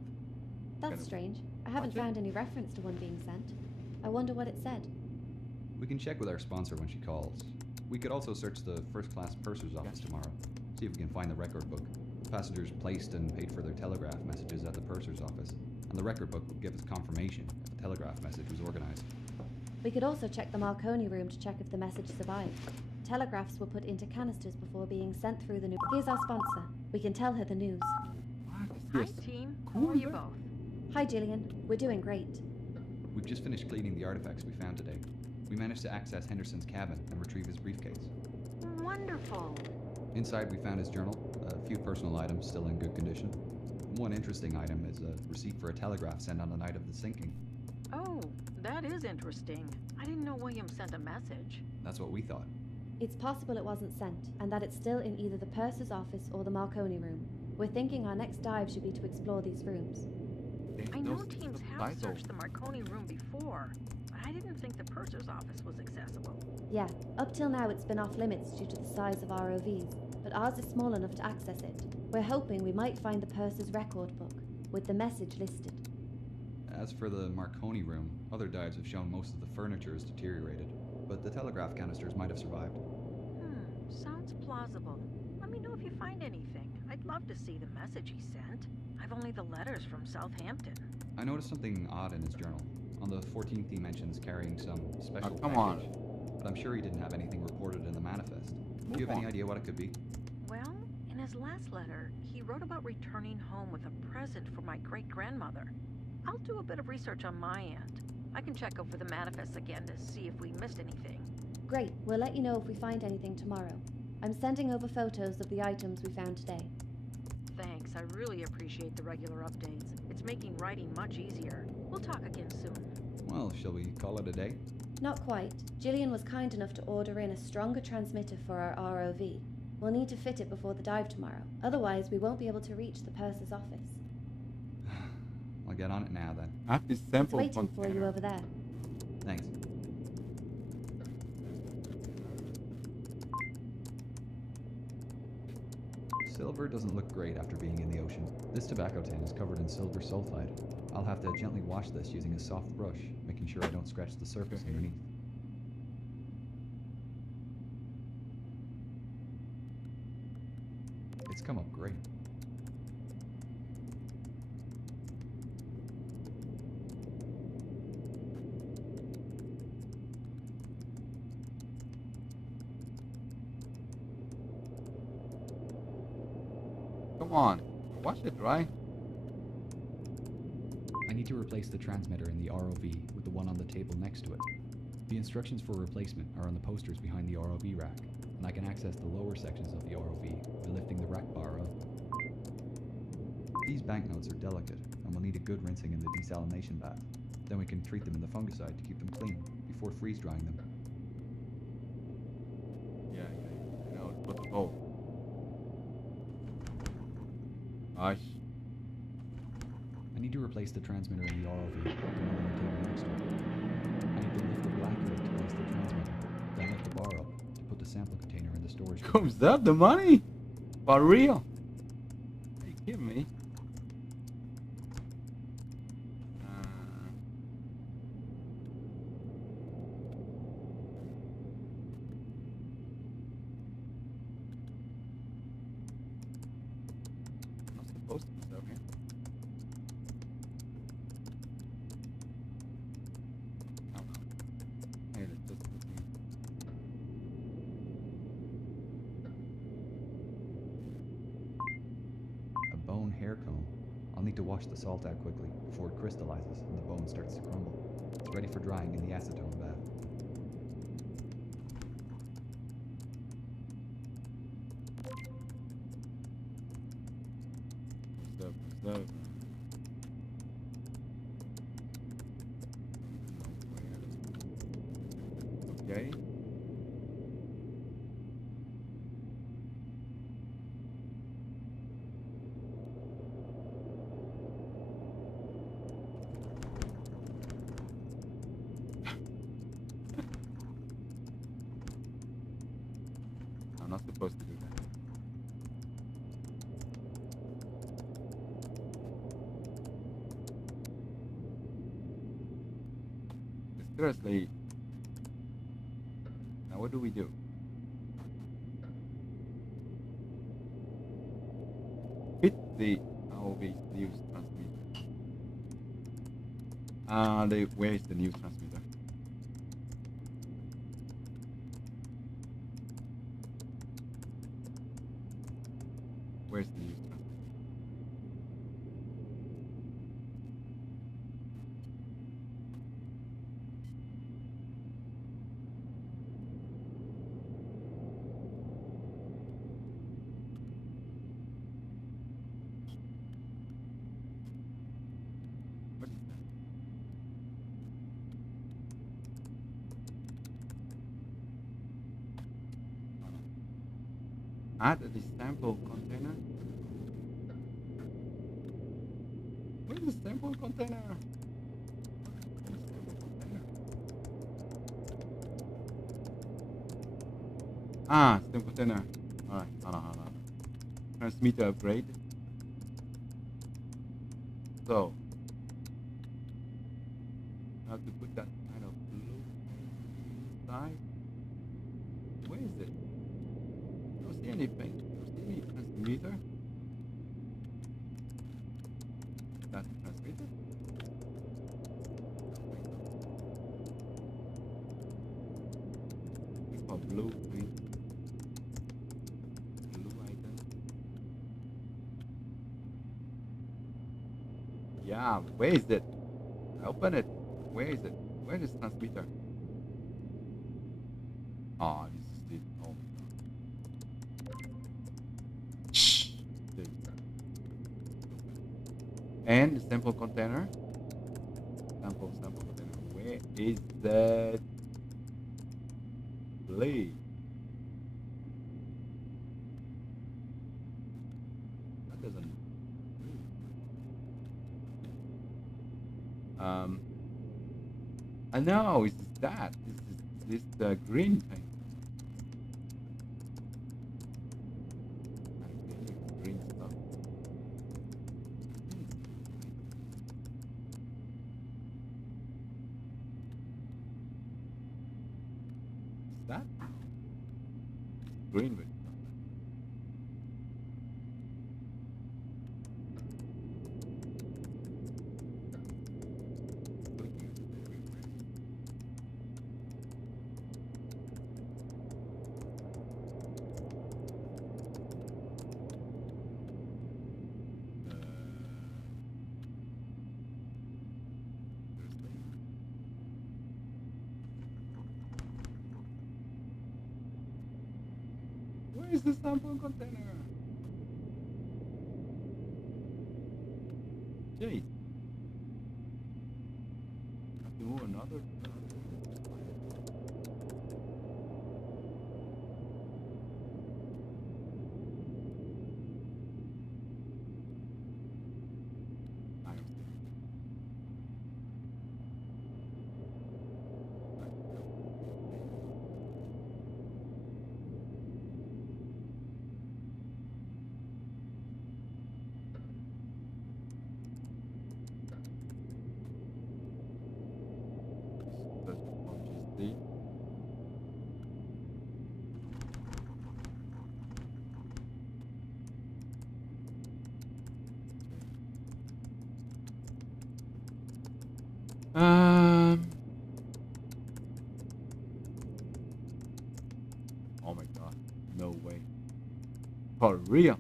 That's strange. I haven't found any reference to one being sent. I wonder what it said. We can check with our sponsor when she calls. We could also search the first-class purser's office tomorrow. See if we can find the record book. Passengers placed and paid for their telegraph messages at the purser's office, and the record book will give us confirmation if the telegraph message was organized. We could also check the Marconi room to check if the message survived. Telegraphs were put into canisters before being sent through the news. Here's our sponsor. We can tell her the news. Hi, team. How are you both? Hi, Gillian. We're doing great. We've just finished cleaning the artifacts we found today. We managed to access Henderson's cabin and retrieve his briefcase. Wonderful. Inside, we found his journal, a few personal items still in good condition. One interesting item is a receipt for a telegraph sent on the night of the sinking. Oh, that is interesting. I didn't know William sent a message. That's what we thought. It's possible it wasn't sent, and that it's still in either the purser's office or the Marconi room. We're thinking our next dive should be to explore these rooms. I know teams have searched the Marconi room before, but I didn't think the purser's office was accessible. Yeah, up till now it's been off limits due to the size of ROVs, but ours is small enough to access it. We're hoping we might find the purser's record book, with the message listed. As for the Marconi room, other dives have shown most of the furniture is deteriorated, but the telegraph canisters might have survived. Sounds plausible. Let me know if you find anything. I'd love to see the message he sent. I've only the letters from Southampton. I noticed something odd in his journal. On the 14th he mentions carrying some special come package, but I'm sure he didn't have anything reported in the manifest. Do you have any idea what it could be? Well, in his last letter, he wrote about returning home with a present for my great-grandmother. I'll do a bit of research on my end. I can check over the manifest again to see if we missed anything. Great, we'll let you know if we find anything tomorrow. I'm sending over photos of the items we found today. Thanks, I really appreciate the regular updates. It's making writing much easier. We'll talk again soon. Well, shall we call it a day? Not quite. Gillian was kind enough to order in a stronger transmitter for our ROV. We'll need to fit it before the dive tomorrow. Otherwise, we won't be able to reach the purser's office. I'll get on it now then. I have this sample it's waiting for you over there. Thanks. Silver doesn't look great after being in the ocean. This tobacco tin is covered in silver sulfide. I'll have to gently wash this using a soft brush, making sure I don't scratch the surface underneath. It's come up great. Come on, wash it, right? I need to replace the transmitter in the ROV with the one on the table next to it. The instructions for replacement are on the posters behind the ROV rack, and I can access the lower sections of the ROV by lifting the rack bar up. These banknotes are delicate, and will need a good rinsing in the desalination bath. Then we can treat them in the fungicide to keep them clean, before freeze-drying them. Yeah, you know, put the hole. Nice. I need to replace the transmitter in the ROV, the one on the table next to it. I need to lift the black lid to place the transmitter, then lift the bar up to put the sample container in the storage bin. Comes that the money? For real? Are you kidding me? Not supposed to be so here. Oh no. Hey, let's just put me. A bone hair comb. I'll need to wash the salt out quickly before it crystallizes and the bone starts to crumble. It's ready for drying in the acetone bath. Okay. I'm not supposed to do that. Seriously. Now what do we do? Fit the ROV news transmitter. Where is the news transmitter? Where's the news transmitter? What is that? Oh, no. Add the sample container. Where's the sample container? Where's the sample container? Ah, sample container. Alright, hold on. Transmitter upgrade. So, I have to put that kind of blue inside. Where is it? I don't see anything. I don't see any transmitter. That's the transmitter? It's called blue thing. Blue item. Yeah, where is it? Open it. Where is it? Where is transmitter? Oh, this is it. Oh my god. Shh. There you go. And the sample container. Sample container. Where is that? Please. That doesn't move. I know, it's that. This the green thing. I don't get any green stuff. Is that? Green with stuff. Clicking it everywhere. Seriously? Where is the sample container? Jeez. Have to move another. I don't see anything. Search for GC. Oh my god. No way. For real.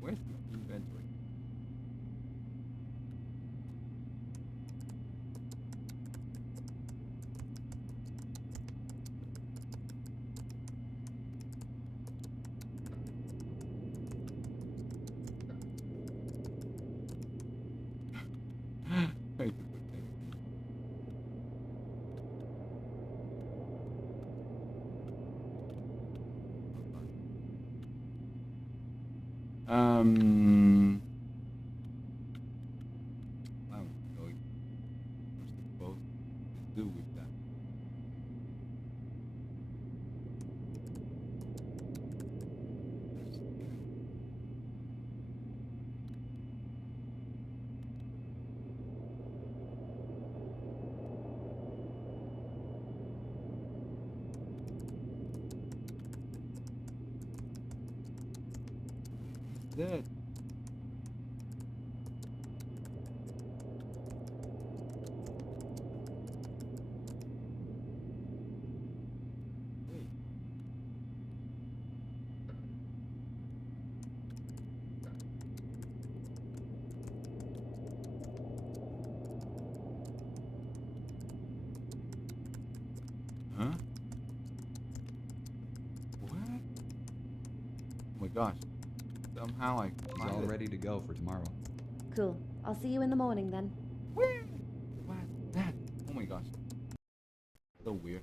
Where's my inventory? I don't know what we're supposed to do with that. That. Huh? What? Oh my gosh. Somehow I She's all ready to go for tomorrow. Cool. I'll see you in the morning then. What? That? Oh my gosh. So weird.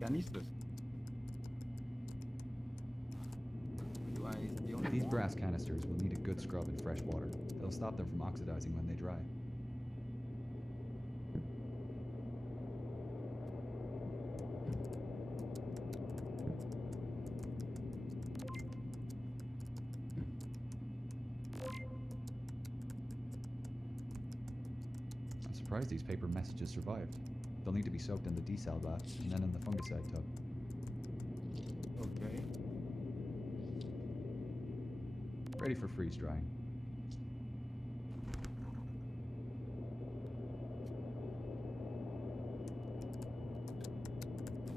canisters. These brass canisters will need a good scrub in fresh water. It'll stop them from oxidizing when they dry. I'm surprised these paper messages survived. They'll need to be soaked in the desal bath and then in the fungicide tub. Okay. Ready for freeze drying.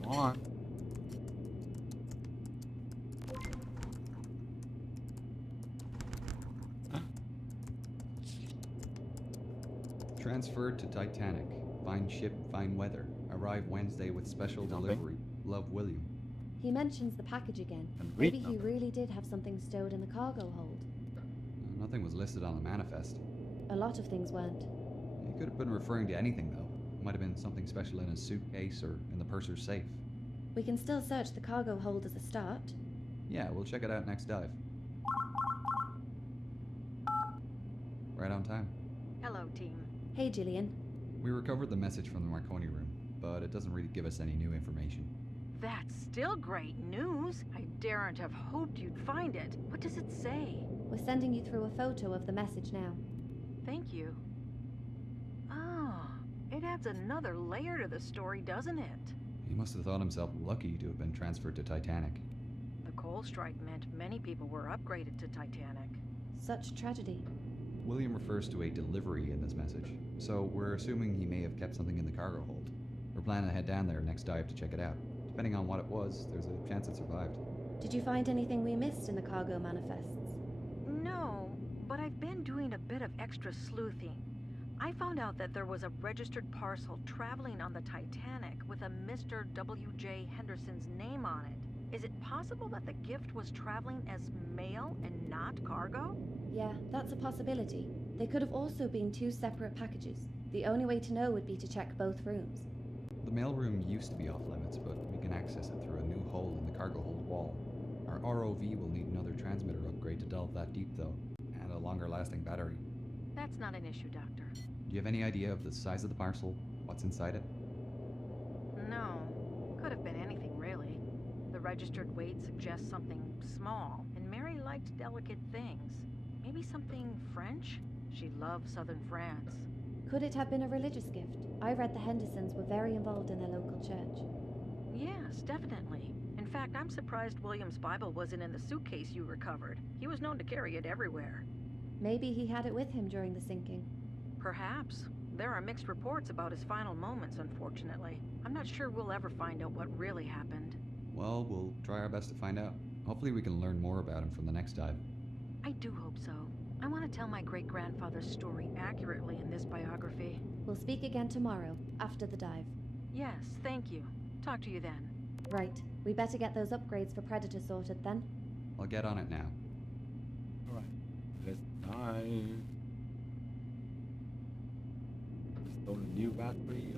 Come on. Transferred to Titanic. Fine ship, fine weather. Arrive Wednesday with special delivery. Love, William. He mentions the package again. Maybe he really did have something stowed in the cargo hold. Nothing was listed on the manifest. A lot of things weren't. He could have been referring to anything, though. It might have been something special in his suitcase or in the purser's safe. We can still search the cargo hold as a start. Yeah, we'll check it out next dive. Right on time. Hello, team. Hey, Gillian. We recovered the message from the Marconi room, but it doesn't really give us any new information. That's still great news. I daren't have hoped you'd find it. What does it say? We're sending you through a photo of the message now. Thank you. Oh, it adds another layer to the story, doesn't it? He must have thought himself lucky to have been transferred to Titanic. The coal strike meant many people were upgraded to Titanic. Such tragedy. William refers to a delivery in this message, so we're assuming he may have kept something in the cargo hold. We're planning to head down there next dive to check it out. Depending on what it was, there's a chance it survived. Did you find anything we missed in the cargo manifests? No, but I've been doing a bit of extra sleuthing. I found out that there was a registered parcel traveling on the Titanic with a Mr. W.J. Henderson's name on it. Is it possible that the gift was traveling as mail and not cargo? Yeah, that's a possibility. They could have also been two separate packages. The only way to know would be to check both rooms. The mailroom used to be off limits, but we can access it through a new hole in the cargo hold wall. Our ROV will need another transmitter upgrade to delve that deep, though, and a longer lasting battery. That's not an issue, Doctor. Do you have any idea of the size of the parcel? What's inside it? No. Could have been anything, really. The registered weight suggests something small, and Mary liked delicate things. Maybe something French? She loves southern France. Could it have been a religious gift? I read the Hendersons were very involved in their local church. Yes, definitely. In fact, I'm surprised William's Bible wasn't in the suitcase you recovered. He was known to carry it everywhere. Maybe he had it with him during the sinking. Perhaps. There are mixed reports about his final moments, unfortunately. I'm not sure we'll ever find out what really happened. Well, we'll try our best to find out. Hopefully we can learn more about him from the next dive. I do hope so. I want to tell my great-grandfather's story accurately in this biography. We'll speak again tomorrow, after the dive. Yes, thank you. Talk to you then. Right. We better get those upgrades for Predator sorted then. I'll get on it now. Alright, let's dive. Install a new battery.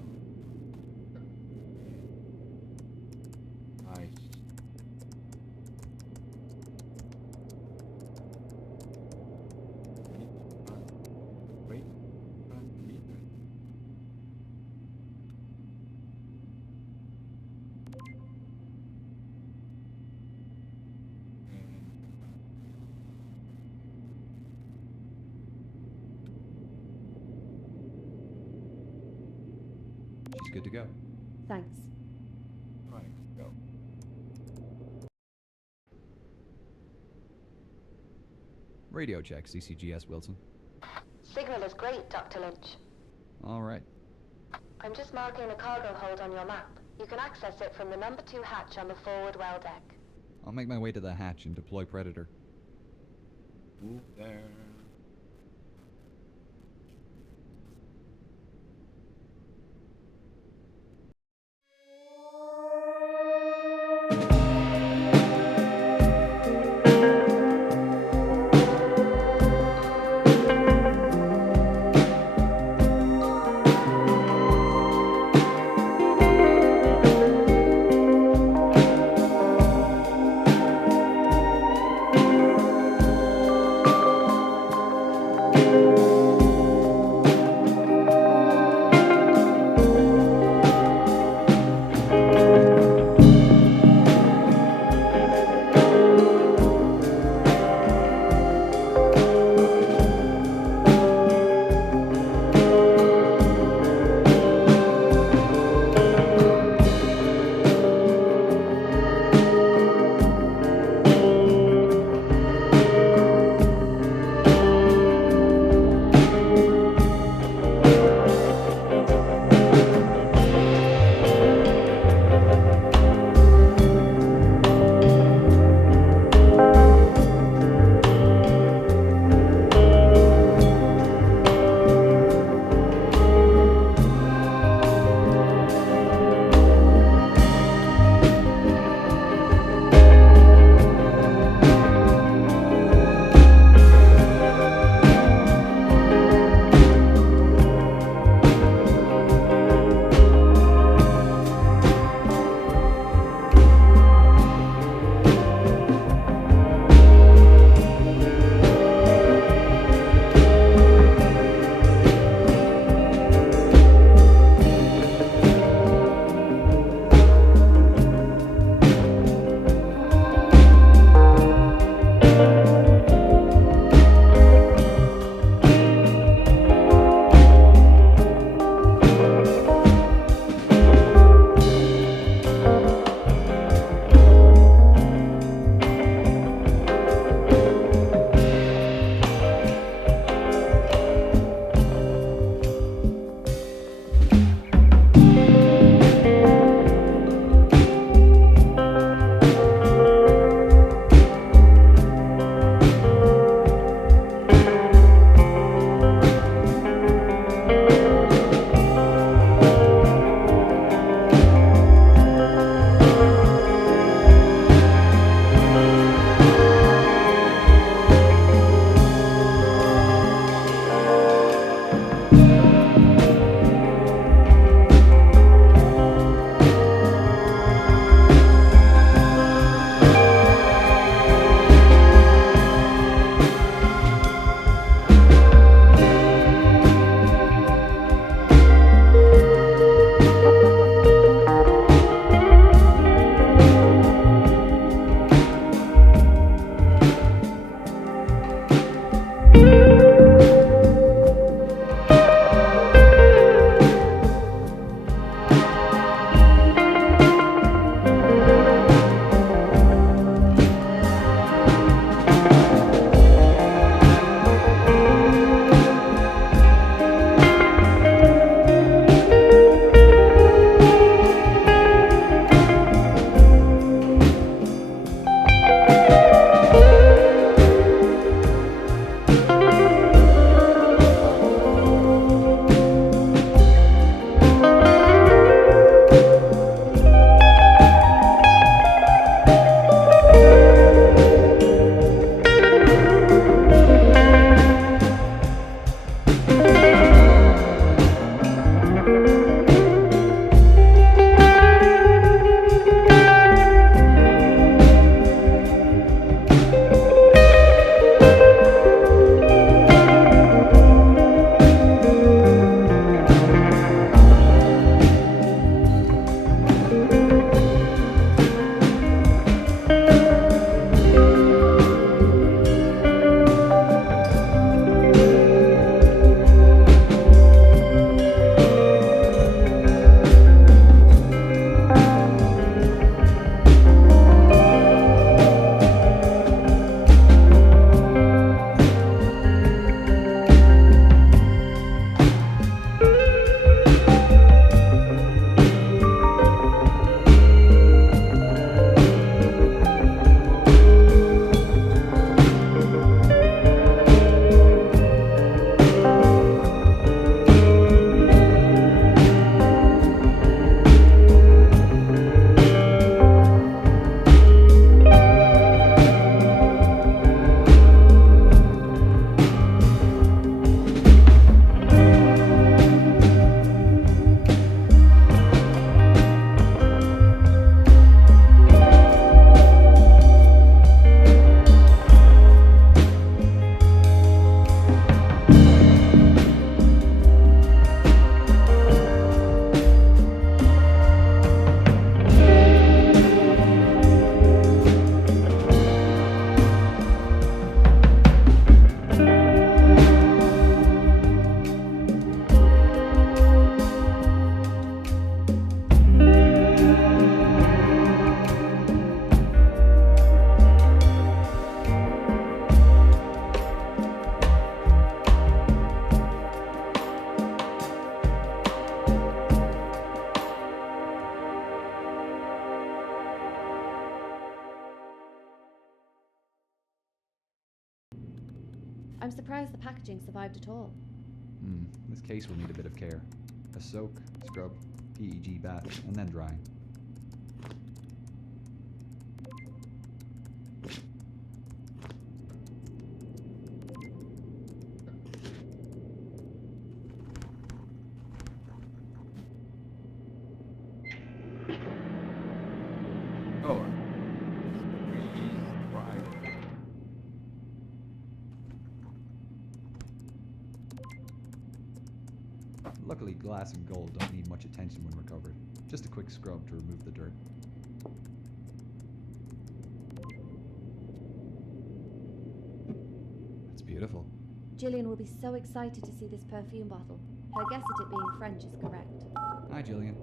Nice. Great. Transmitter. She's good to go. Thanks. Right, go. Radio check, CCGS Wilson. Signal is great, Dr. Lynch. All right. I'm just marking a cargo hold on your map. You can access it from the number 2 hatch on the forward well deck. I'll make my way to the hatch and deploy Predator. Move there. I'm surprised the packaging survived at all. This case will need a bit of care. A soak, scrub, PEG bath, and then drying. Luckily, glass and gold don't need much attention when recovered. Just a quick scrub to remove the dirt. That's beautiful. Gillian will be so excited to see this perfume bottle. Her guess at it being French is correct. Hi, Gillian.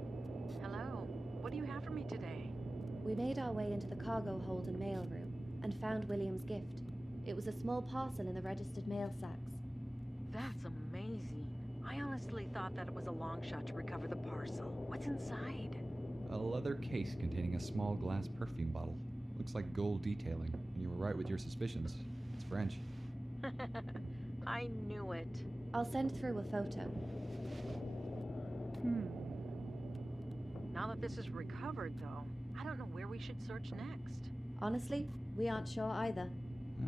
Hello. What do you have for me today? We made our way into the cargo hold and mail room and found William's gift. It was a small parcel in the registered mail sacks. That's amazing. I honestly thought that it was a long shot to recover the parcel. What's inside? A leather case containing a small glass perfume bottle. Looks like gold detailing, and you were right with your suspicions. It's French. I knew it. I'll send through a photo. Now that this is recovered, though, I don't know where we should search next. Honestly, we aren't sure either.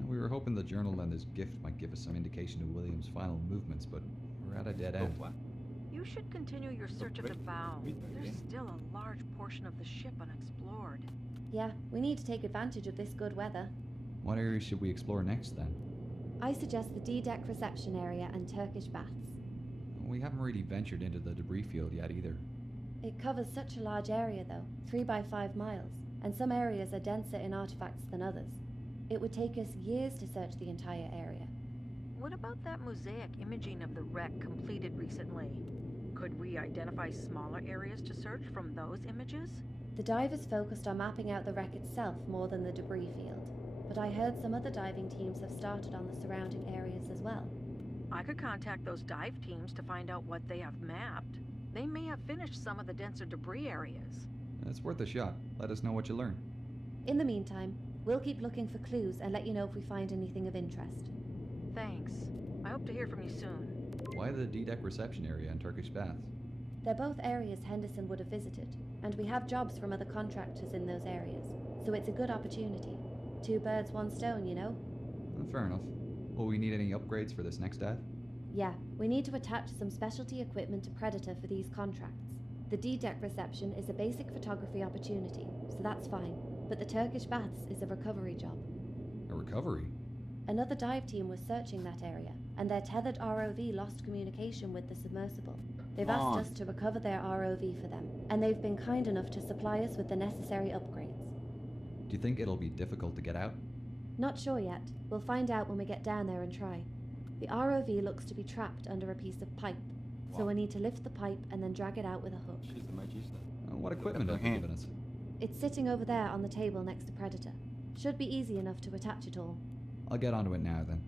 We were hoping the journal and his gift might give us some indication of William's final movements, but we're at a dead end. You should continue your search of the bow. There's still a large portion of the ship unexplored. Yeah, we need to take advantage of this good weather. What areas should we explore next, then? I suggest the D-deck reception area and Turkish baths. We haven't really ventured into the debris field yet either. It covers such a large area, though, 3 by 5 miles, and some areas are denser in artifacts than others. It would take us years to search the entire area. What about that mosaic imaging of the wreck completed recently? Could we identify smaller areas to search from those images? The divers focused on mapping out the wreck itself more than the debris field, but I heard some other diving teams have started on the surrounding areas as well. I could contact those dive teams to find out what they have mapped. They may have finished some of the denser debris areas. It's worth a shot. Let us know what you learn. In the meantime, we'll keep looking for clues and let you know if we find anything of interest. Thanks. I hope to hear from you soon. Why the D-deck reception area and Turkish baths? They're both areas Henderson would have visited, and we have jobs from other contractors in those areas, so it's a good opportunity. 2 birds, 1 stone, you know? Fair enough. Will we need any upgrades for this next dive? Yeah, we need to attach some specialty equipment to Predator for these contracts. The D-deck reception is a basic photography opportunity, so that's fine, but the Turkish baths is a recovery job. A recovery? Another dive team was searching that area, and their tethered ROV lost communication with the submersible. They've asked us to recover their ROV for them, and they've been kind enough to supply us with the necessary upgrades. Do you think it'll be difficult to get out? Not sure yet. We'll find out when we get down there and try. The ROV looks to be trapped under a piece of pipe, so we'll need to lift the pipe and then drag it out with a hook. What equipment have you given us? It's sitting over there on the table next to Predator. Should be easy enough to attach it all. I'll get onto it now, then.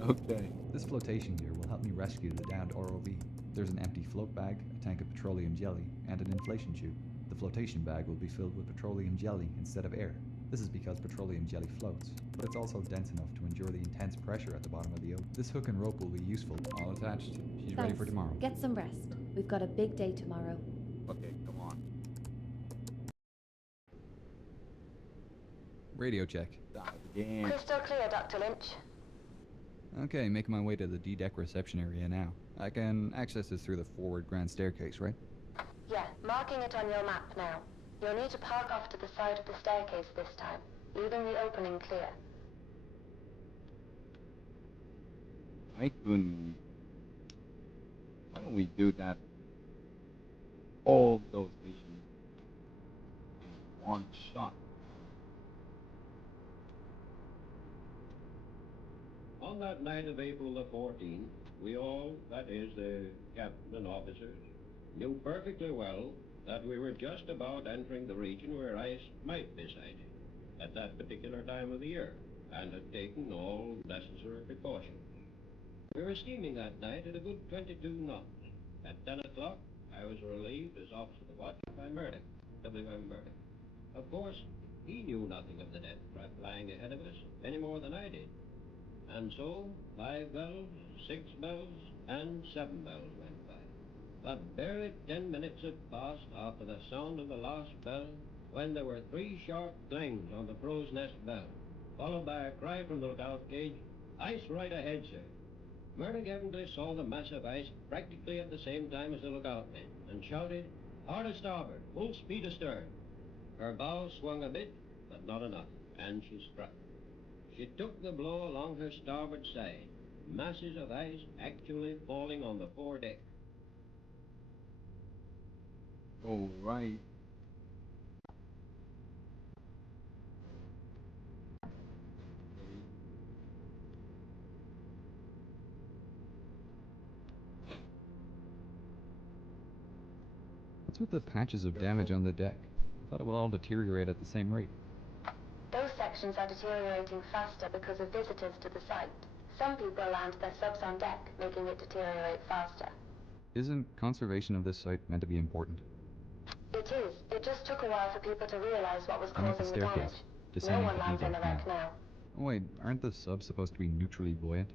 Okay. This flotation gear will help me rescue the downed ROV. There's an empty float bag, a tank of petroleum jelly, and an inflation tube. The flotation bag will be filled with petroleum jelly instead of air. This is because petroleum jelly floats, but it's also dense enough to endure the intense pressure at the bottom of the ocean. This hook and rope will be useful. All attached. She's ready for tomorrow. Get some rest. We've got a big day tomorrow. Okay, come on. Radio check. Crystal clear, Dr. Lynch. Okay, making my way to the D-deck reception area now. I can access this through the forward grand staircase, right? Yeah, marking it on your map now. You'll need to park off to the side of the staircase this time, leaving the opening clear. Why don't we do that? All those missions in one shot. On that night of April the 14th, we all, that is, the captain and officers, knew perfectly well that we were just about entering the region where ice might be sighted at that particular time of the year, and had taken all necessary precautions. We were steaming that night at a good 22 knots. At 10 o'clock, I was relieved as officer of the watch by Murdoch, W.M. Murdoch. Of course, he knew nothing of the death trap lying ahead of us any more than I did. And so 5 bells, 6 bells, and 7 bells went by. But barely 10 minutes had passed after the sound of the last bell when there were 3 sharp clangs on the crow's nest bell, followed by a cry from the lookout cage, "Ice right ahead, sir." Murdoch evidently saw the massive ice practically at the same time as the lookout men, and shouted, "Hard a starboard, full speed astern." Her bow swung a bit, but not enough, and she struck. She took the blow along her starboard side, masses of ice actually falling on the foredeck. All right. What's with the patches of damage on the deck? I thought it would all deteriorate at the same rate. Those sections are deteriorating faster because of visitors to the site. Some people land their subs on deck, making it deteriorate faster. Isn't conservation of this site meant to be important? It is. It just took a while for people to realize what was I'm at the causing the damage. staircase, No descending one to lands in the debrief wreck now. Oh wait, aren't the subs supposed to be neutrally buoyant?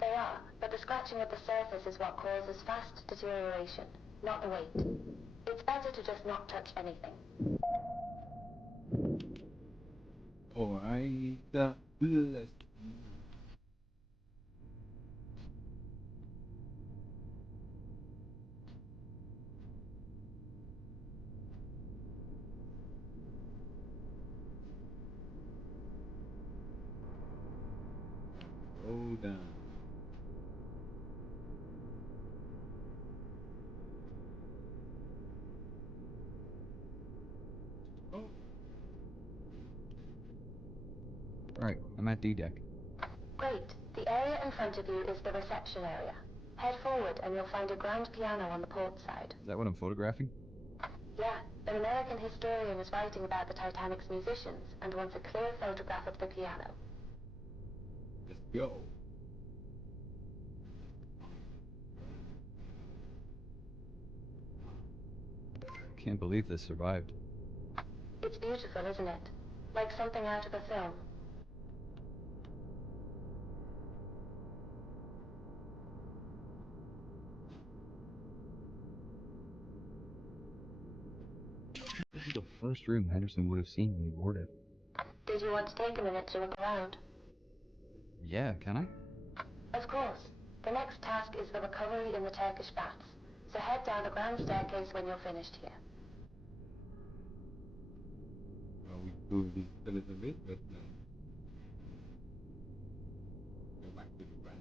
They are, but the scratching at the surface is what causes fast deterioration, not the weight. It's better to just not touch anything. All right. Let's. Go down. Oh. Alright, I'm at D deck. Great. The area in front of you is the reception area. Head forward and you'll find a grand piano on the port side. Is that what I'm photographing? Yeah, an American historian is writing about the Titanic's musicians and wants a clear photograph of the piano. Let's go. Can't believe this survived. It's beautiful, isn't it? Like something out of a film. This is the first room Henderson would have seen when he boarded. Did you want to take a minute to look around? Yeah, can I? Of course. The next task is the recovery in the Turkish baths. So head down the grand staircase when you're finished here. Well, we could a little bit, but no. Go back to the brand.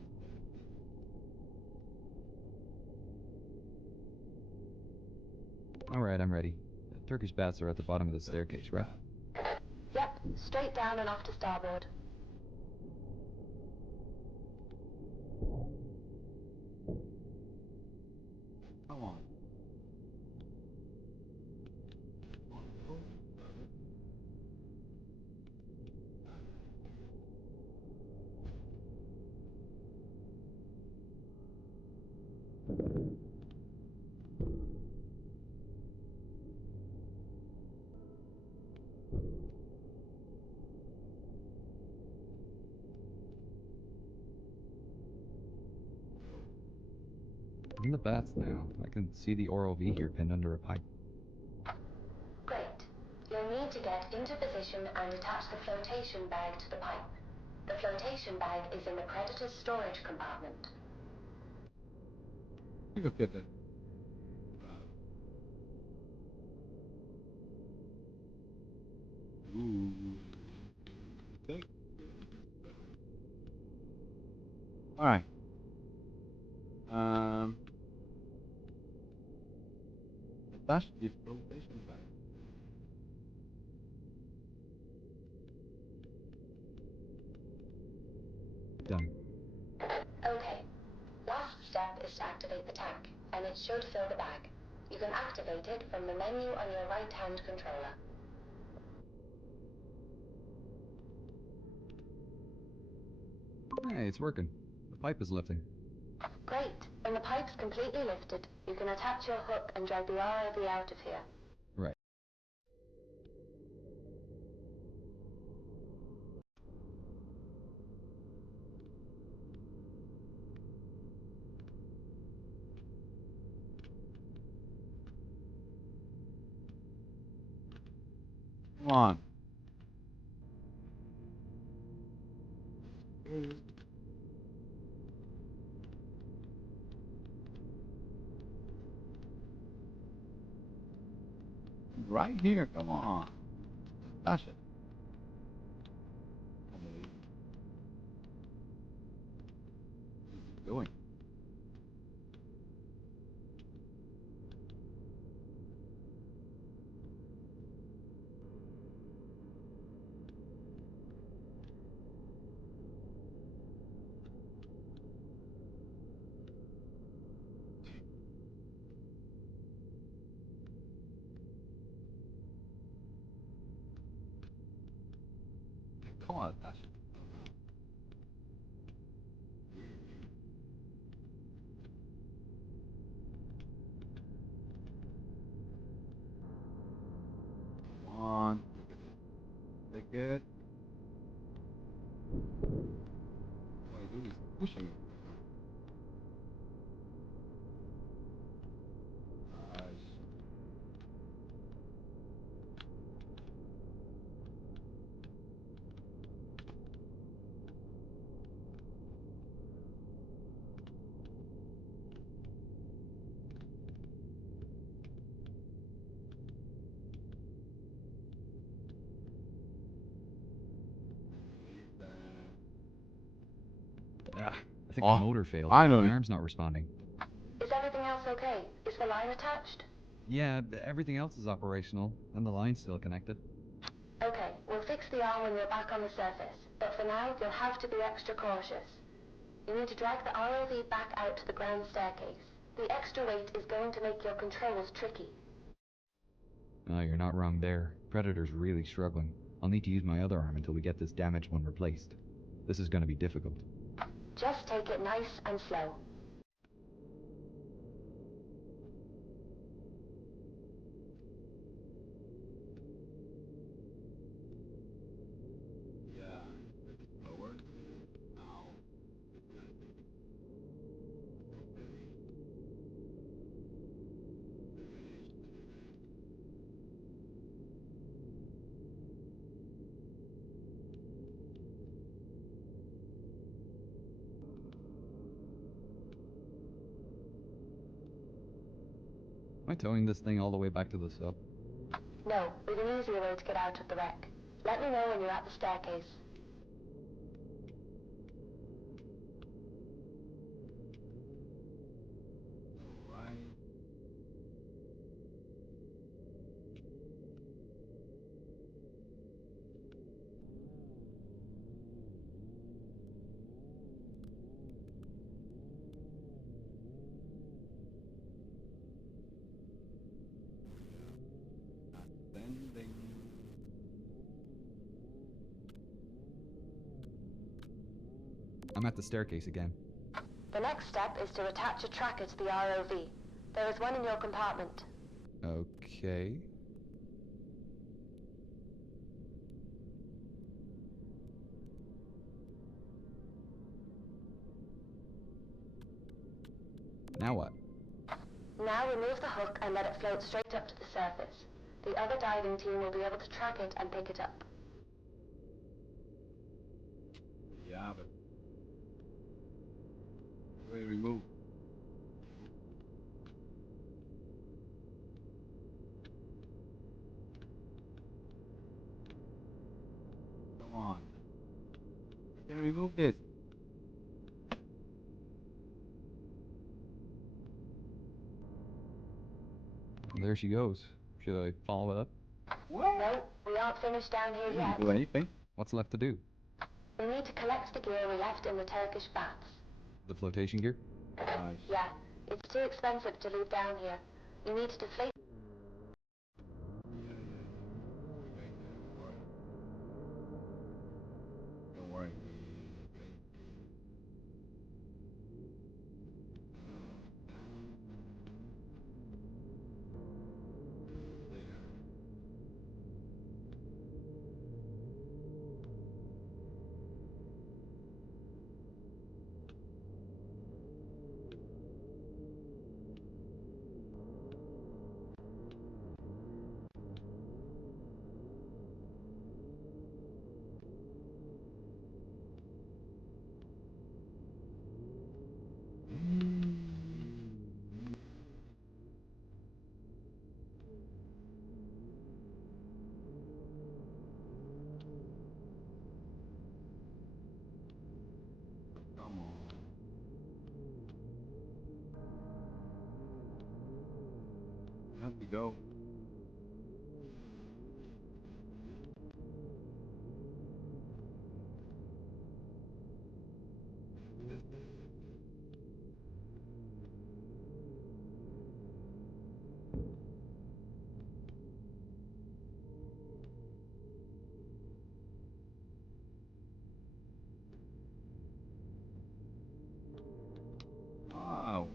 Alright, I'm ready. The Turkish baths are at the bottom of the staircase, right? Yep, straight down and off to starboard. Come on. I'm in the baths now. I can see the ROV here pinned under a pipe. Great. You'll need to get into position and attach the flotation bag to the pipe. The flotation bag is in the Predator's storage compartment. Look at that. Ooh. Thank you. All right. Attach the flotation bag. Done. Okay. Last step is to activate the tank, and it should fill the bag. You can activate it from the menu on your right-hand controller. Hey, it's working. The pipe is lifting. Great. When the pipe's completely lifted, you can attach your hook and drag the ROV out of here. Right. Come on. Right here, come on. Touch it. Going. Come on, touch it. Come on. Take it. What I do is pushing it. Nice. Ah, I think Oh, the motor failed. finally. My arm's not responding. Is everything else okay? Is the line attached? Yeah, everything else is operational, and the line's still connected. Okay, we'll fix the arm when you're back on the surface, but for now you'll have to be extra cautious. You need to drag the ROV back out to the ground staircase. The extra weight is going to make your controls tricky. Oh, you're not wrong there. Predator's really struggling. I'll need to use my other arm until we get this damaged one replaced. This is going to be difficult. Just take it nice and slow. Am I towing this thing all the way back to the sub? No, we've an easier way to get out of the wreck. Let me know when you're at the staircase. I'm at the staircase again. The next step is to attach a tracker to the ROV. There is one in your compartment. Okay. Now what? Now remove the hook and let it float straight up to the surface. The other diving team will be able to track it and pick it up. Yeah, but we remove. Come on. I can remove this. There she goes. Should I follow it up? No, we aren't finished down here yet. Do anything? What's left to do? We need to collect the gear we left in the Turkish baths. The flotation gear? Nice. Yeah, it's too expensive to leave down here. You need to deflate. Don't worry. go. Wow.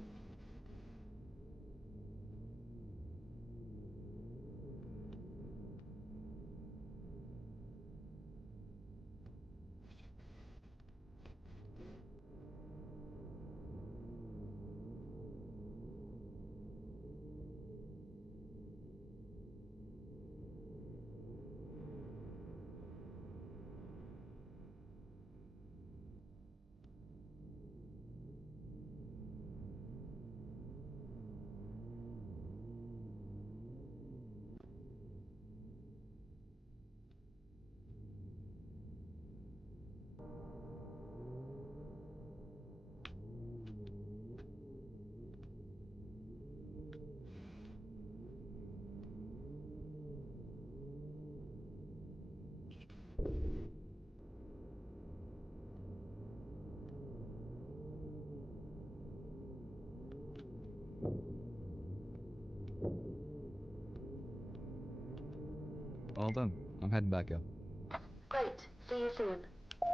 All done. I'm heading back up. Great. See you soon.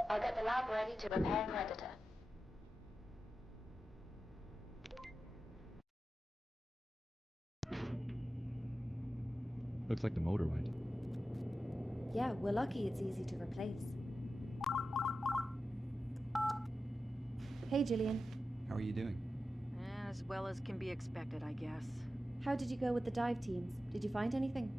I'll get the lab ready to repair Predator. Looks like the motor went. Yeah, we're lucky it's easy to replace. Hey, Gillian. How are you doing? As well as can be expected, I guess. How did you go with the dive teams? Did you find anything?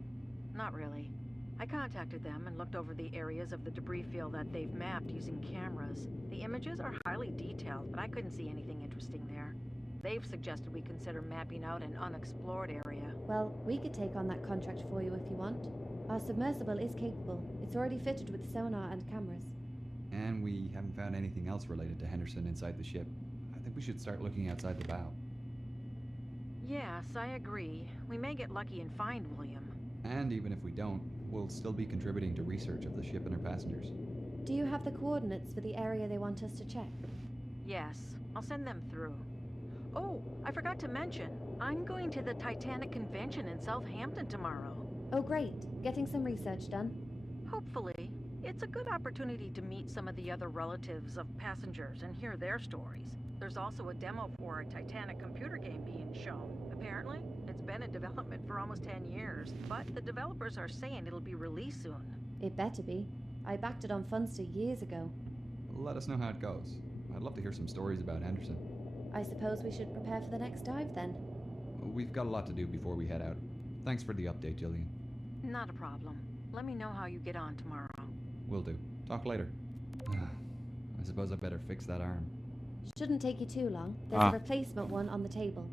Not really. I contacted them and looked over the areas of the debris field that they've mapped using cameras. The images are highly detailed, but I couldn't see anything interesting there. They've suggested we consider mapping out an unexplored area. Well, we could take on that contract for you if you want. Our submersible is capable. It's already fitted with sonar and cameras. And we haven't found anything else related to Henderson inside the ship. I think we should start looking outside the bow. Yes, I agree. We may get lucky and find William. And even if we don't, we'll still be contributing to research of the ship and her passengers. Do you have the coordinates for the area they want us to check? Yes, I'll send them through. Oh, I forgot to mention, I'm going to the Titanic convention in Southampton tomorrow. Oh, great. Getting some research done? Hopefully. It's a good opportunity to meet some of the other relatives of passengers and hear their stories. There's also a demo for a Titanic computer game being shown. Apparently, it's been in development for almost 10 years, but the developers are saying it'll be released soon. It better be. I backed it on Funster years ago. Let us know how it goes. I'd love to hear some stories about Henderson. I suppose we should prepare for the next dive then. We've got a lot to do before we head out. Thanks for the update, Jillian. Not a problem. Let me know how you get on tomorrow. Will do. Talk later. I suppose I better fix that arm. Shouldn't take you too long. There's a replacement one on the table.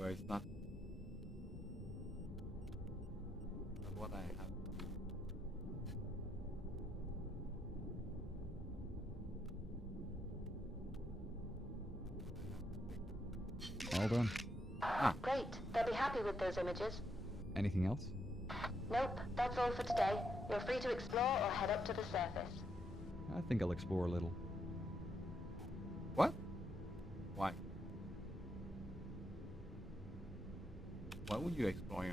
where it's not what I have. All done. Great. They'll be happy with those images. Anything else? Nope, that's all for today. You're free to explore or head up to the surface. I think I'll explore a little. What? Why? Why would you explore?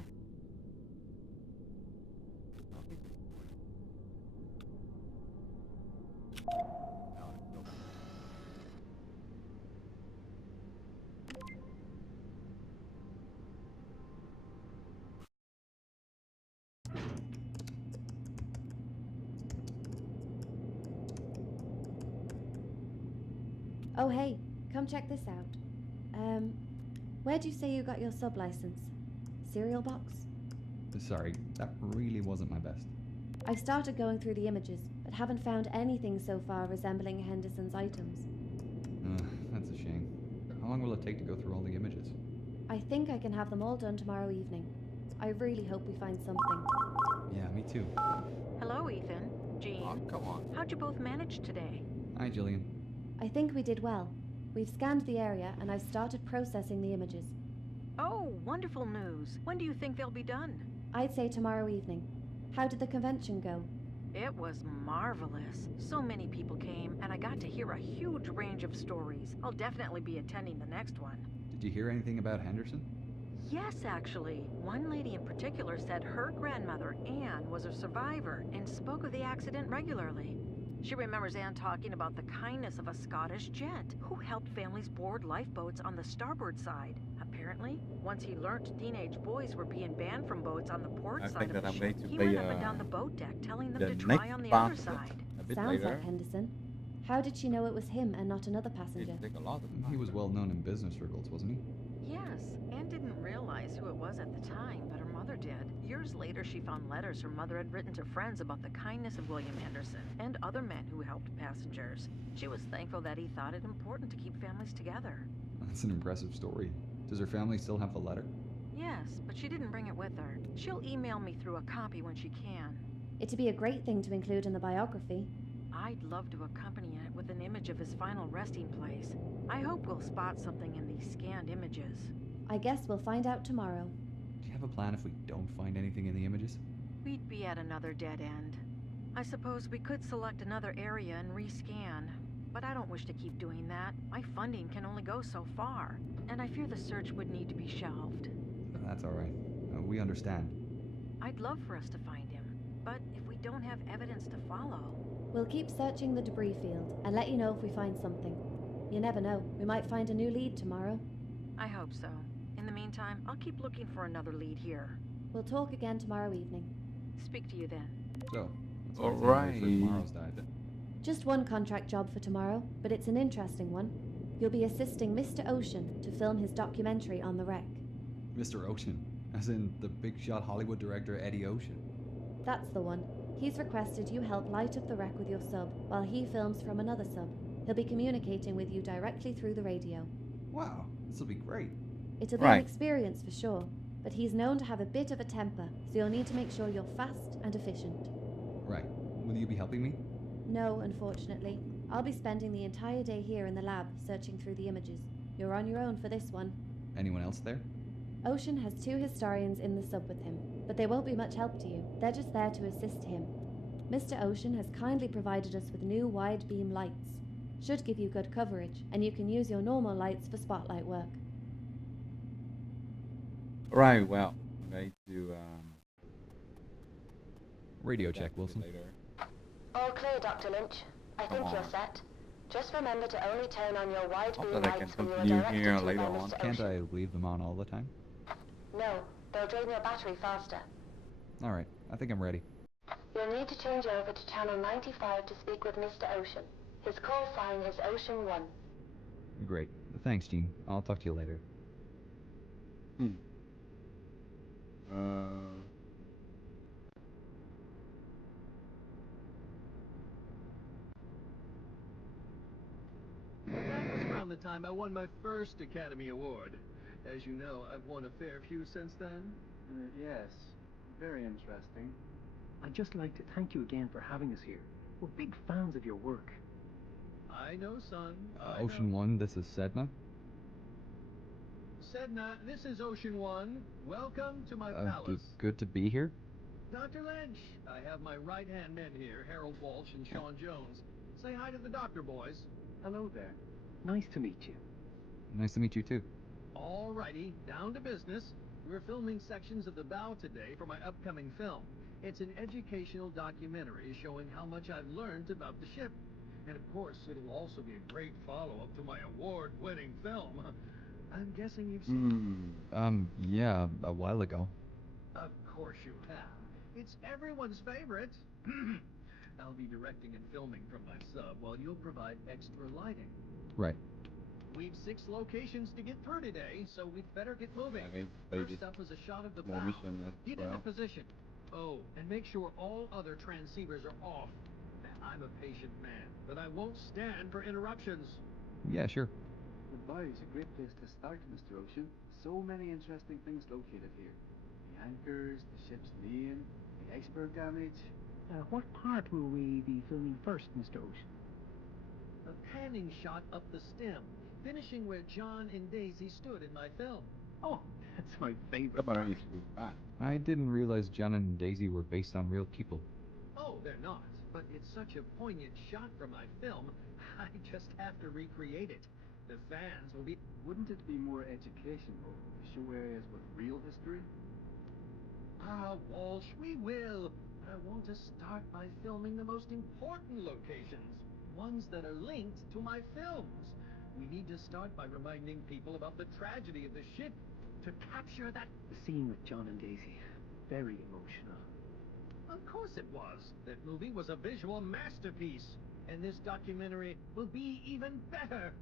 Oh hey, come check this out. Where'd you say you got your sub license? Cereal box? Sorry, that really wasn't my best. I've started going through the images, but haven't found anything so far resembling Henderson's items. That's a shame. How long will it take to go through all the images? I think I can have them all done tomorrow evening. I really hope we find something. Yeah, me too. Hello, Ethan. Jean. Oh, come on. How'd you both manage today? Hi, Jillian. I think we did well. We've scanned the area and I've started processing the images. Oh, wonderful news. When do you think they'll be done? I'd say tomorrow evening. How did the convention go? It was marvelous. So many people came, and I got to hear a huge range of stories. I'll definitely be attending the next one. Did you hear anything about Henderson? Yes, actually. One lady in particular said her grandmother, Anne, was a survivor and spoke of the accident regularly. She remembers Anne talking about the kindness of a Scottish gent who helped families board lifeboats on the starboard side. Apparently, once he learnt teenage boys were being banned from boats on the port side of the ship, he went up and down the boat deck telling them to try on the other side. Sounds like Henderson. How did she know it was him and not another passenger? He was well known in business circles, wasn't he? Yes, Anne didn't realize who it was at the time, but her mother did. Years later, she found letters her mother had written to friends about the kindness of William Anderson and other men who helped passengers. She was thankful that he thought it important to keep families together. That's an impressive story. Does her family still have the letter? Yes, but she didn't bring it with her. She'll email me through a copy when she can. It'd be a great thing to include in the biography. I'd love to accompany it with an image of his final resting place. I hope we'll spot something in these scanned images. I guess we'll find out tomorrow. Do you have a plan if we don't find anything in the images? We'd be at another dead end. I suppose we could select another area and rescan, but I don't wish to keep doing that. My funding can only go so far, and I fear the search would need to be shelved. That's all right. We understand. I'd love for us to find him, but if we don't have evidence to follow... We'll keep searching the debris field and let you know if we find something. You never know, we might find a new lead tomorrow. I hope so. In the meantime, I'll keep looking for another lead here. We'll talk again tomorrow evening. Speak to you then. So, all right. Tomorrow's dive. Just one contract job for tomorrow, but it's an interesting one. You'll be assisting Mr. Ocean to film his documentary on the wreck. Mr. Ocean, as in the big shot Hollywood director Eddie Ocean. That's the one. He's requested you help light up the wreck with your sub while he films from another sub. He'll be communicating with you directly through the radio. Wow, this'll be great. It'll be an experience for sure, but he's known to have a bit of a temper, so you'll need to make sure you're fast and efficient. Right. Will you be helping me? No, unfortunately. I'll be spending the entire day here in the lab searching through the images. You're on your own for this one. Anyone else there? Ocean has 2 historians in the sub with him, but they won't be much help to you. They're just there to assist him. Mr. Ocean has kindly provided us with new wide beam lights. Should give you good coverage, and you can use your normal lights for spotlight work. Right, well, I'm going to radio check, Wilson. All clear, Dr. Lynch. I think you're set. Just remember to only turn on your wide beam lights when you are directed to by Mr. Ocean. Can't I leave them on all the time? No, they'll drain your battery faster. Alright, I think I'm ready. You'll need to change over to channel 95 to speak with Mr. Ocean. His call sign is Ocean 1. Great. Thanks, Gene. I'll talk to you later. That was around the time I won my first Academy Award. As you know, I've won a fair few since then. Yes, very interesting. I'd just like to thank you again for having us here. We're big fans of your work. I know, son. Ocean 1, this is Sedna. Sedna, this is Ocean 1. Welcome to my palace. Good to be here. Dr. Lynch, I have my right-hand men here, Harold Walsh and Sean Jones. Say hi to the doctor, boys. Hello there. Nice to meet you. Nice to meet you too. Alrighty, down to business. We're filming sections of the bow today for my upcoming film. It's an educational documentary showing how much I've learned about the ship. And of course, it'll also be a great follow-up to my award-winning film. I'm guessing you've seen it. Yeah, a while ago. Of course you have. It's everyone's favorite. I'll be directing and filming from my sub while you'll provide extra lighting. Right. We've 6 locations to get through today, so we'd better get moving. First up is a shot of the bow. Get into position. Oh, and make sure all other transceivers are off. I'm a patient man, but I won't stand for interruptions. Yeah, sure. The bow is a great place to start, Mr. Ocean. So many interesting things located here. The anchors, the ship's name, the iceberg damage. What part will we be filming first, Mr. Ocean? A panning shot up the stem, finishing where John and Daisy stood in my film. Oh, that's my favorite part. I didn't realize John and Daisy were based on real people. Oh, they're not, but it's such a poignant shot for my film, I just have to recreate it. The fans will be... Wouldn't it be more educational to show areas with real history? Walsh, we will. I want to start by filming the most important locations, ones that are linked to my films. We need to start by reminding people about the tragedy of the ship, to capture that... The scene with John and Daisy, very emotional. Of course it was. That movie was a visual masterpiece, and this documentary will be even better.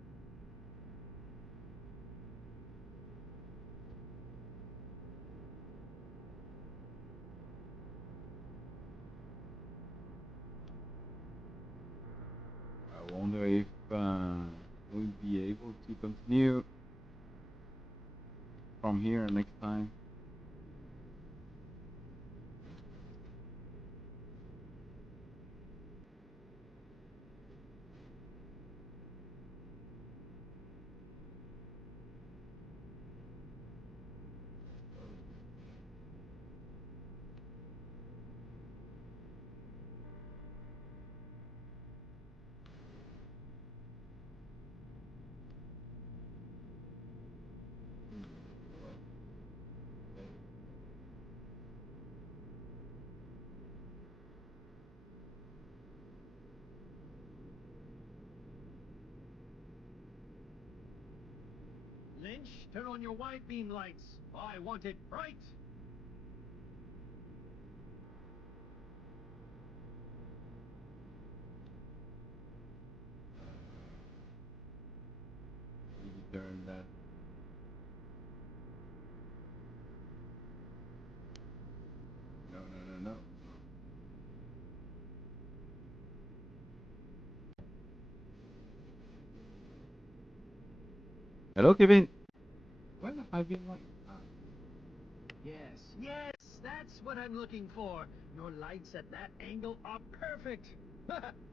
I wonder if we'll be able to continue from here next time. Lynch, turn on your wide beam lights. I want it bright. Turn that. No. Hello, Kevin. When have I been like? Yes, that's what I'm looking for. Your lights at that angle are perfect.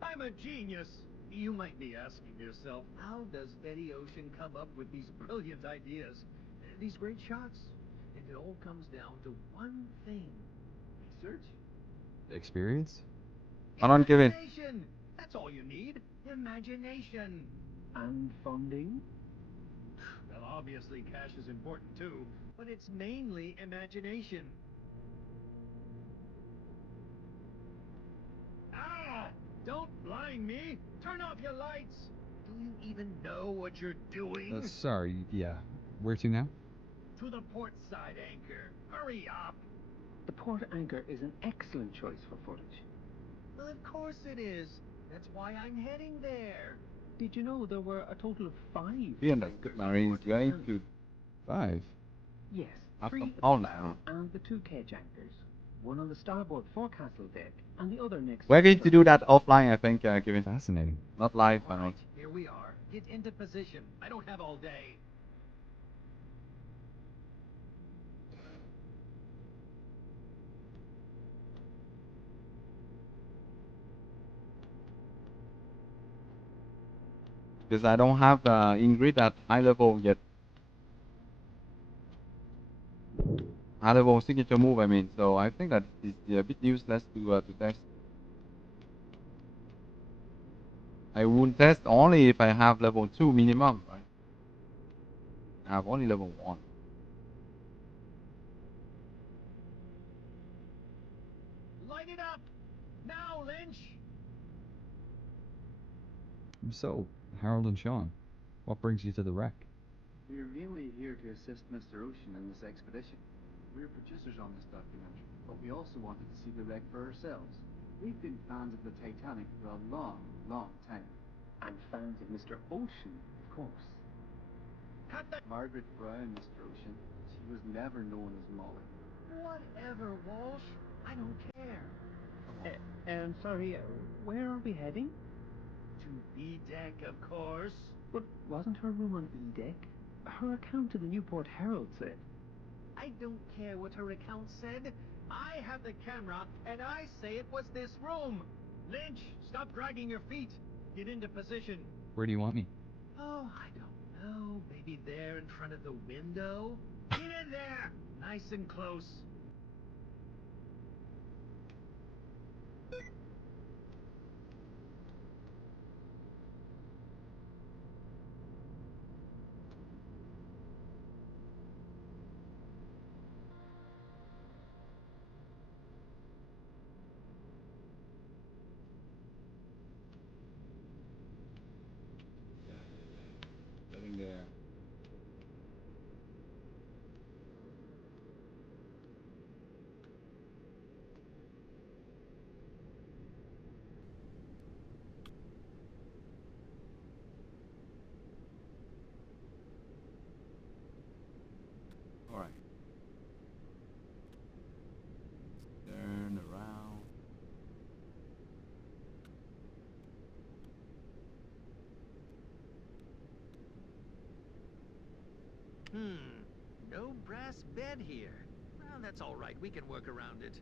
I'm a genius. You might be asking yourself, how does Betty Ocean come up with these brilliant ideas? These great shots? And it all comes down to one thing. Research? Experience? Hold on, Kevin. Imagination! That's all you need. Imagination. And funding? Well, obviously cash is important too, but it's mainly imagination. Don't blind me! Turn off your lights! Do you even know what you're doing? Sorry, yeah. Where to now? To the port side anchor. Hurry up! The port anchor is an excellent choice for footage. Well, of course it is. That's why I'm heading there. Did you know there were a total of 5 anchors? Marine is going to 5? Yes, After 3 all now. and the 2 cage anchors. One on the starboard forecastle deck, and the other next. We're going to do that offline, I think, Kevin. Fascinating. Not live. All right, here we are. Get into position. I don't have all day. because I don't have Ingrid at high level yet. High level signature move, I mean. So I think that it's a bit useless to test. I would test only if I have level 2 minimum, right? I have only level 1. Light it up! Now, Lynch! So, Harold and Sean, what brings you to the wreck? We're really here to assist Mr. Ocean in this expedition. We're producers on this documentary, but we also wanted to see the wreck for ourselves. We've been fans of the Titanic for a long, long time. And fans of Mr. Ocean, of course. Cut that! Margaret Brown, Mr. Ocean. She was never known as Molly. Whatever, Walsh. I don't care. Sorry, where are we heading? To B deck, of course. But wasn't her room on E deck? Her account to the Newport Herald said. I don't care what her account said. I have the camera, and I say it was this room. Lynch, stop dragging your feet. Get into position. Where do you want me? Oh, I don't know. Maybe there in front of the window? Get in there! Nice and close. Getting there. All right. Turn around. No brass bed here. Well, that's all right. We can work around it.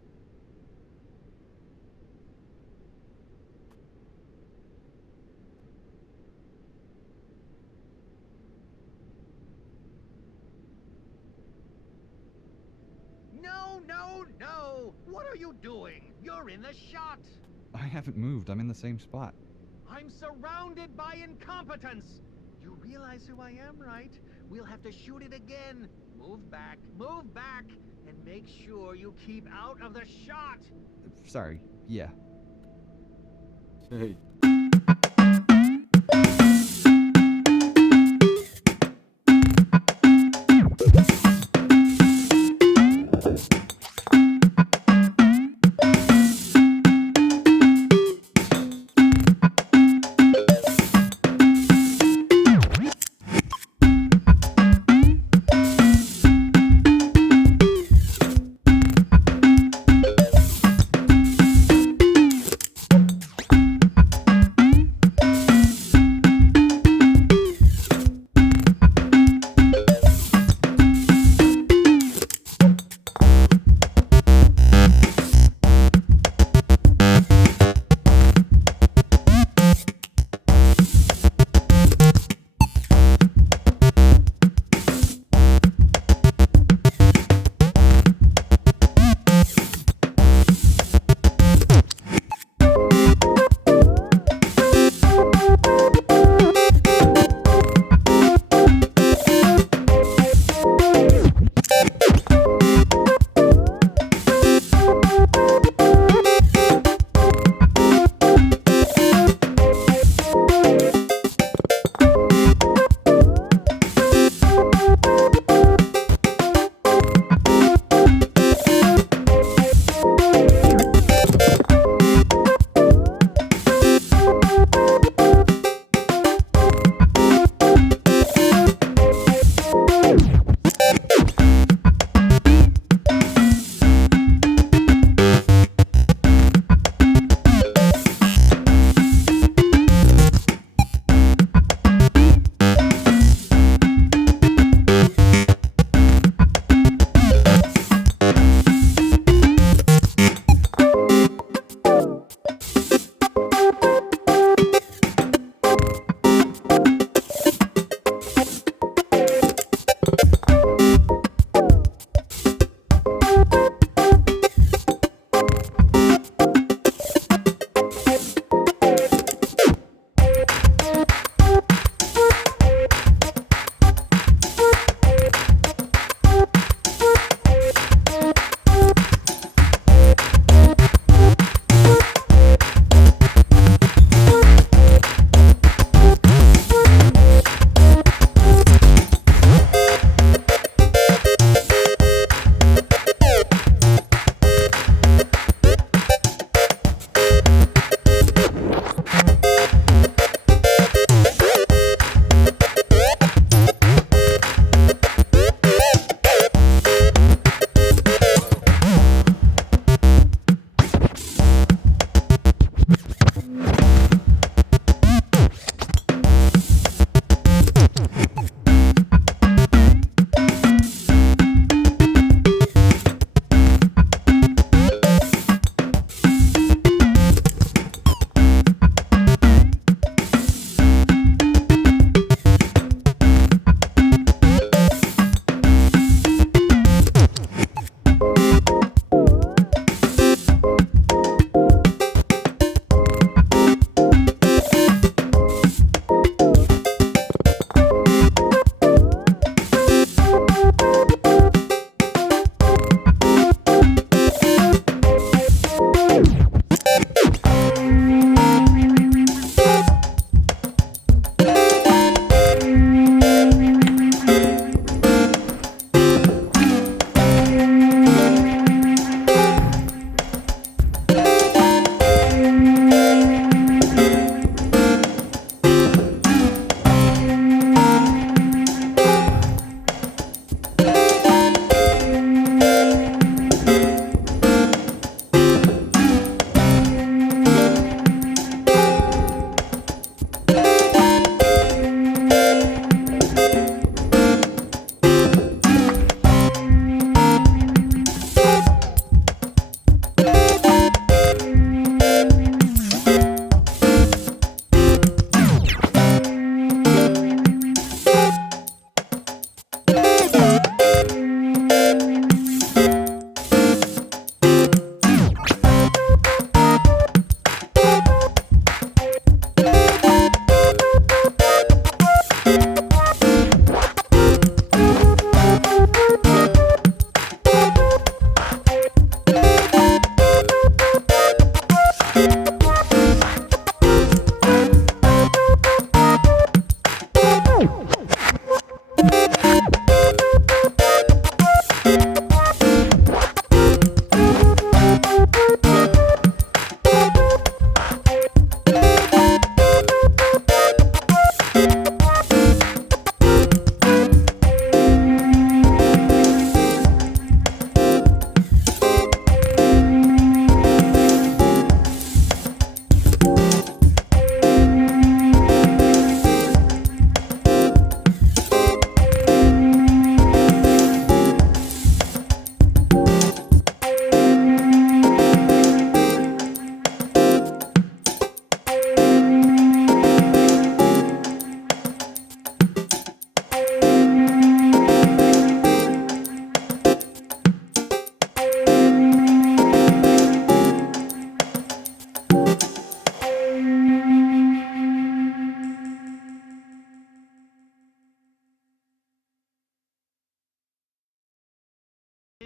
No, no, no! What are you doing? You're in the shot! I haven't moved. I'm in the same spot. I'm surrounded by incompetence! You realize who I am, right? We'll have to shoot it again. Move back, and make sure you keep out of the shot! Sorry. Yeah. Hey.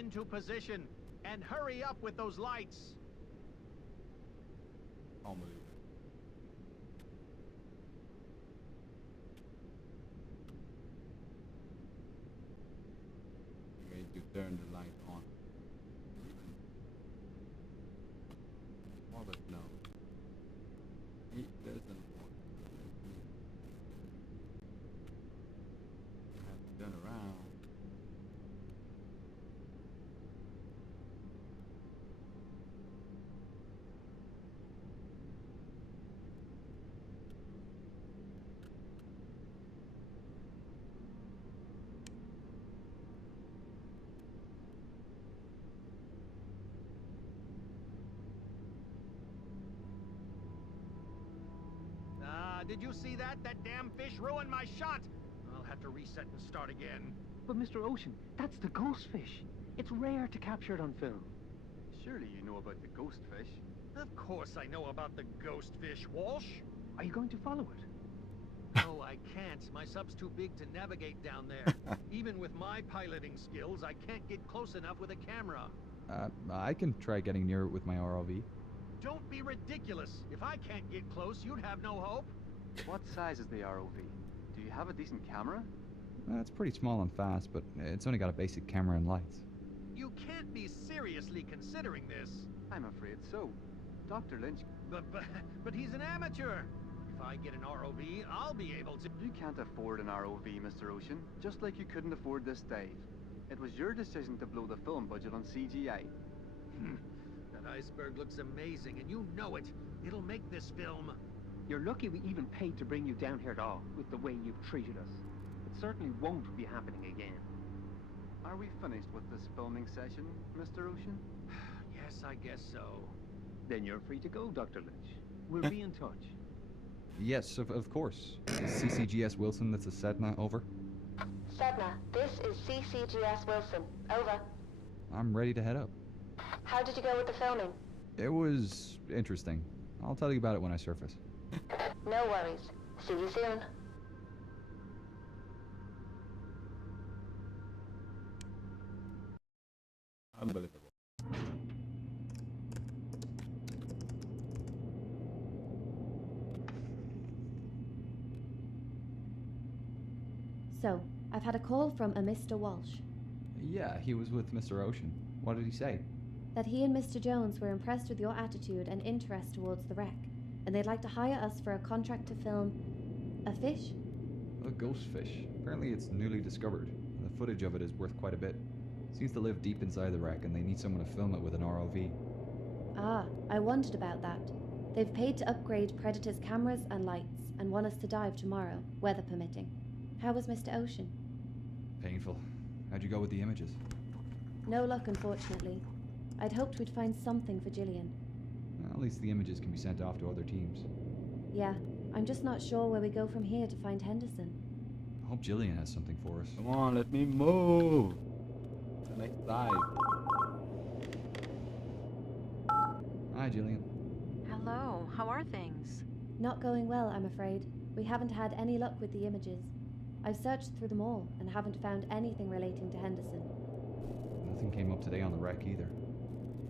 into position and hurry up with those lights. Unbelievable. I'm going to turn the light on. But no, it doesn't work. I have to turn around. Did you see that? That damn fish ruined my shot! I'll have to reset and start again. But Mr. Ocean, that's the ghost fish. It's rare to capture it on film. Surely you know about the ghost fish. Of course I know about the ghost fish, Walsh. Are you going to follow it? No, I can't. My sub's too big to navigate down there. Even with my piloting skills, I can't get close enough with a camera. I can try getting near it with my ROV. Don't be ridiculous. If I can't get close, you'd have no hope. What size is the ROV? Do you have a decent camera? It's pretty small and fast, but it's only got a basic camera and lights. You can't be seriously considering this. I'm afraid so. Dr. Lynch... But he's an amateur. If I get an ROV, I'll be able to... You can't afford an ROV, Mr. Ocean, just like you couldn't afford this dive. It was your decision to blow the film budget on CGI. That iceberg looks amazing, and you know it. It'll make this film... You're lucky we even paid to bring you down here at all, with the way you've treated us. It certainly won't be happening again. Are we finished with this filming session, Mr. Ocean? Yes, I guess so. Then you're free to go, Dr. Lynch. We'll be in touch. Yes, of course. CCGS Wilson, that's a Sedna, over. Sedna, this is CCGS Wilson. Over. I'm ready to head up. How did you go with the filming? It was interesting. I'll tell you about it when I surface. No worries. See you soon. Unbelievable. So, I've had a call from a Mr. Walsh. Yeah, he was with Mr. Ocean. What did he say? That he and Mr. Jones were impressed with your attitude and interest towards the wreck, and they'd like to hire us for a contract to film a fish? A ghost fish. Apparently it's newly discovered. The footage of it is worth quite a bit. Seems to live deep inside the wreck, and they need someone to film it with an ROV. Ah, I wondered about that. They've paid to upgrade Predator's cameras and lights, and want us to dive tomorrow, weather permitting. How was Mr. Ocean? Painful. How'd you go with the images? No luck, unfortunately. I'd hoped we'd find something for Gillian. At least the images can be sent off to other teams. Yeah, I'm just not sure where we go from here to find Henderson. I hope Gillian has something for us. Come on, let me move. The next dive. Hi, Gillian. Hello, how are things? Not going well, I'm afraid. We haven't had any luck with the images. I've searched through them all and haven't found anything relating to Henderson. Nothing came up today on the wreck either.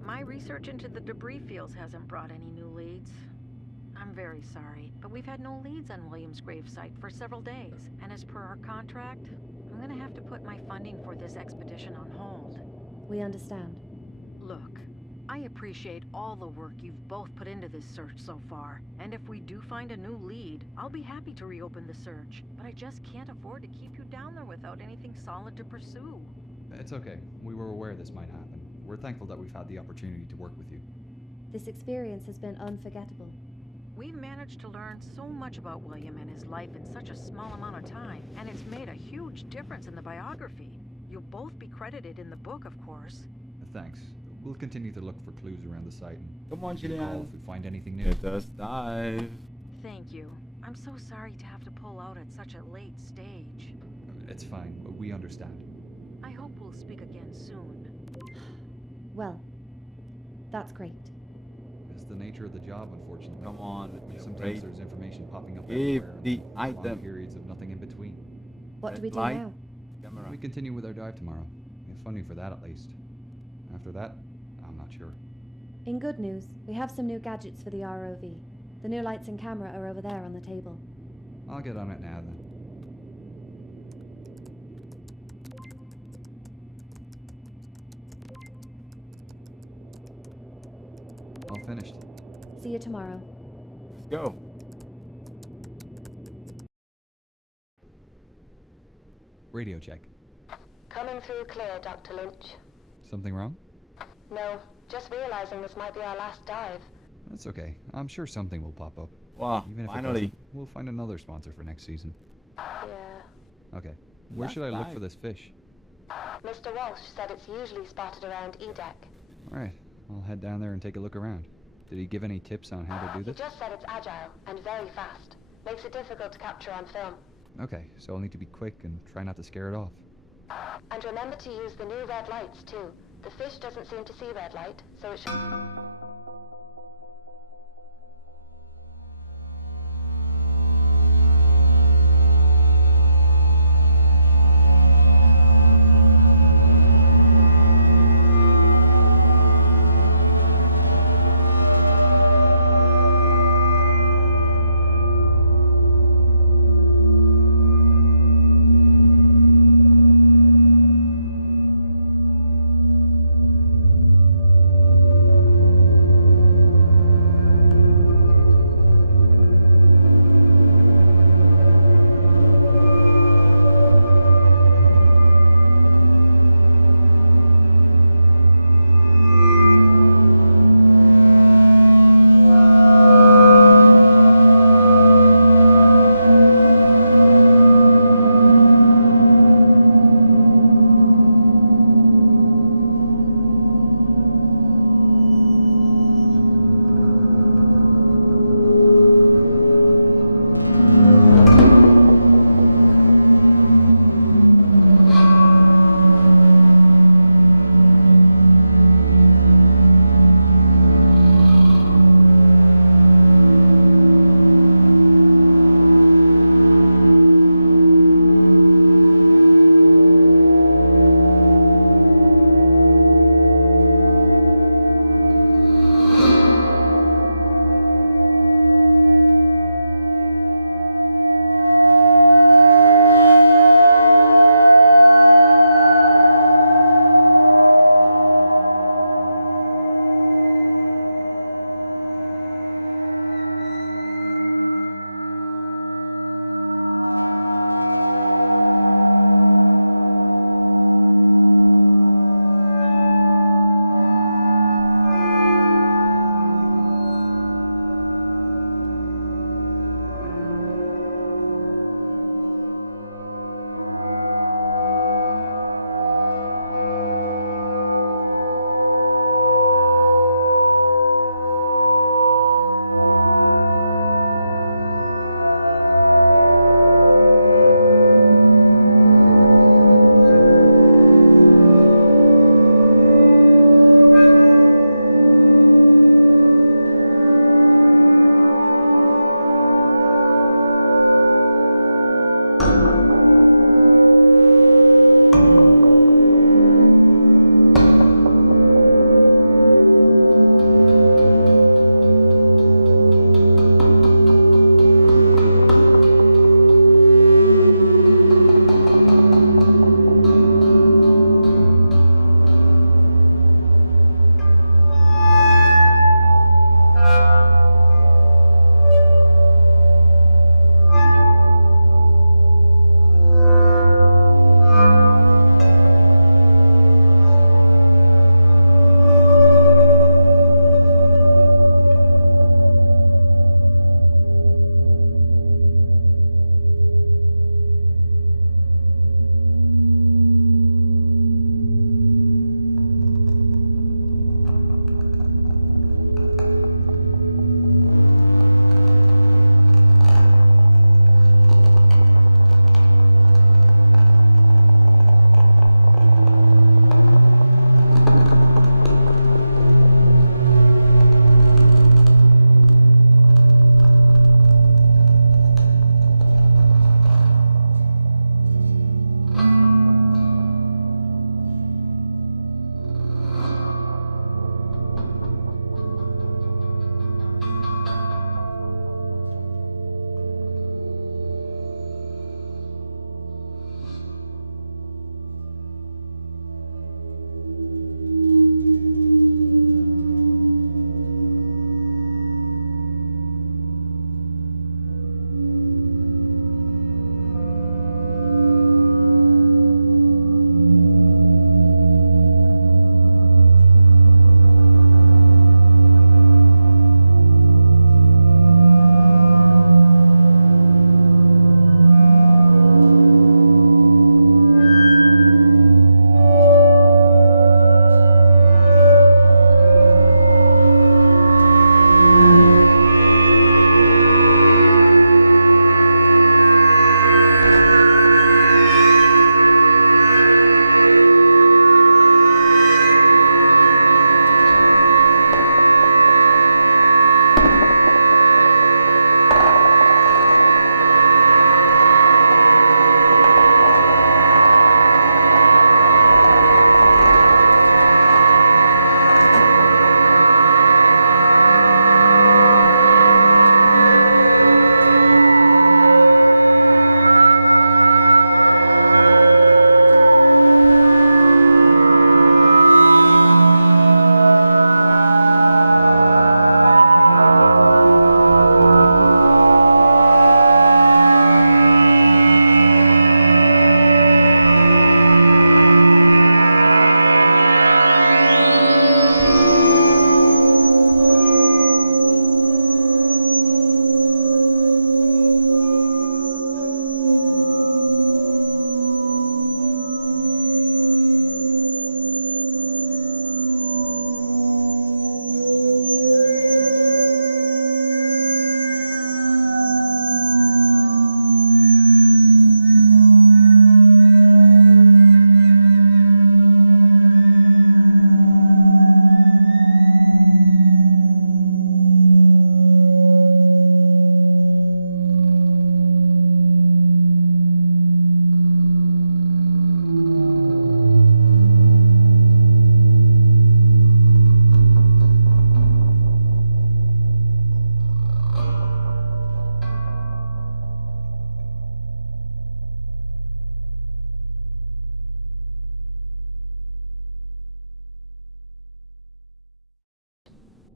My research into the debris fields hasn't brought any new leads. I'm very sorry, but we've had no leads on William's gravesite for several days. And as per our contract, I'm gonna have to put my funding for this expedition on hold. We understand. Look, I appreciate all the work you've both put into this search so far. And if we do find a new lead, I'll be happy to reopen the search. But I just can't afford to keep you down there without anything solid to pursue. It's okay. We were aware this might happen. We're thankful that we've had the opportunity to work with you. This experience has been unforgettable. We've managed to learn so much about William and his life in such a small amount of time, and it's made a huge difference in the biography. You'll both be credited in the book, of course. Thanks. We'll continue to look for clues around the site. Come on, Call Gillian. if we find anything new. Let us dive. Thank you. I'm so sorry to have to pull out at such a late stage. It's fine. We understand. I hope we'll speak again soon. Well, that's great. It's the nature of the job, unfortunately. Come on, let me Sometimes upgrade. there's information popping up Give everywhere and the then long item. periods of nothing in between. What do we do Light. now? Camera. We continue with our dive tomorrow. We have funding for that at least. After that, I'm not sure. In good news, we have some new gadgets for the ROV. The new lights and camera are over there on the table. I'll get on it now then. All finished. See you tomorrow. Let's go. Radio check. Coming through clear, Dr. Lynch. Something wrong? No, just realizing this might be our last dive. That's okay. I'm sure something will pop up. Wow, Even if finally. it doesn't, we'll find another sponsor for next season. Yeah. Okay. Where should I look for this fish? Mr. Walsh said it's usually spotted around E-deck. Alright, I'll head down there and take a look around. Did he give any tips on how to do He this? just said it's agile and very fast. Makes it difficult to capture on film. Okay, so I'll need to be quick and try not to scare it off. And remember to use the new red lights too. The fish doesn't seem to see red light, so it should...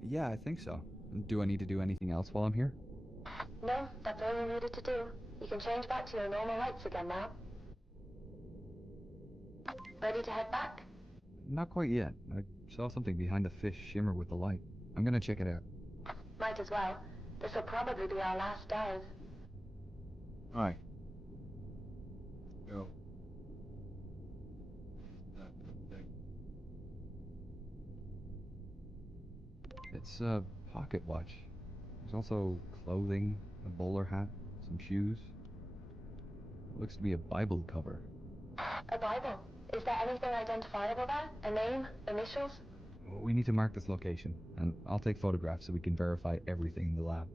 Yeah, I think so. Do I need to do anything else while I'm here? No, that's all you needed to do. You can change back to your normal lights again now. Ready to head back? Not quite yet. I saw something behind the fish shimmer with the light. I'm gonna check it out. Might as well. This will probably be our last dive. Alright. Go. It's a pocket watch. There's also clothing, a bowler hat, some shoes. Looks to be a Bible cover. A Bible? Is there anything identifiable there? A name? Initials? We need to mark this location, and I'll take photographs so we can verify everything in the lab.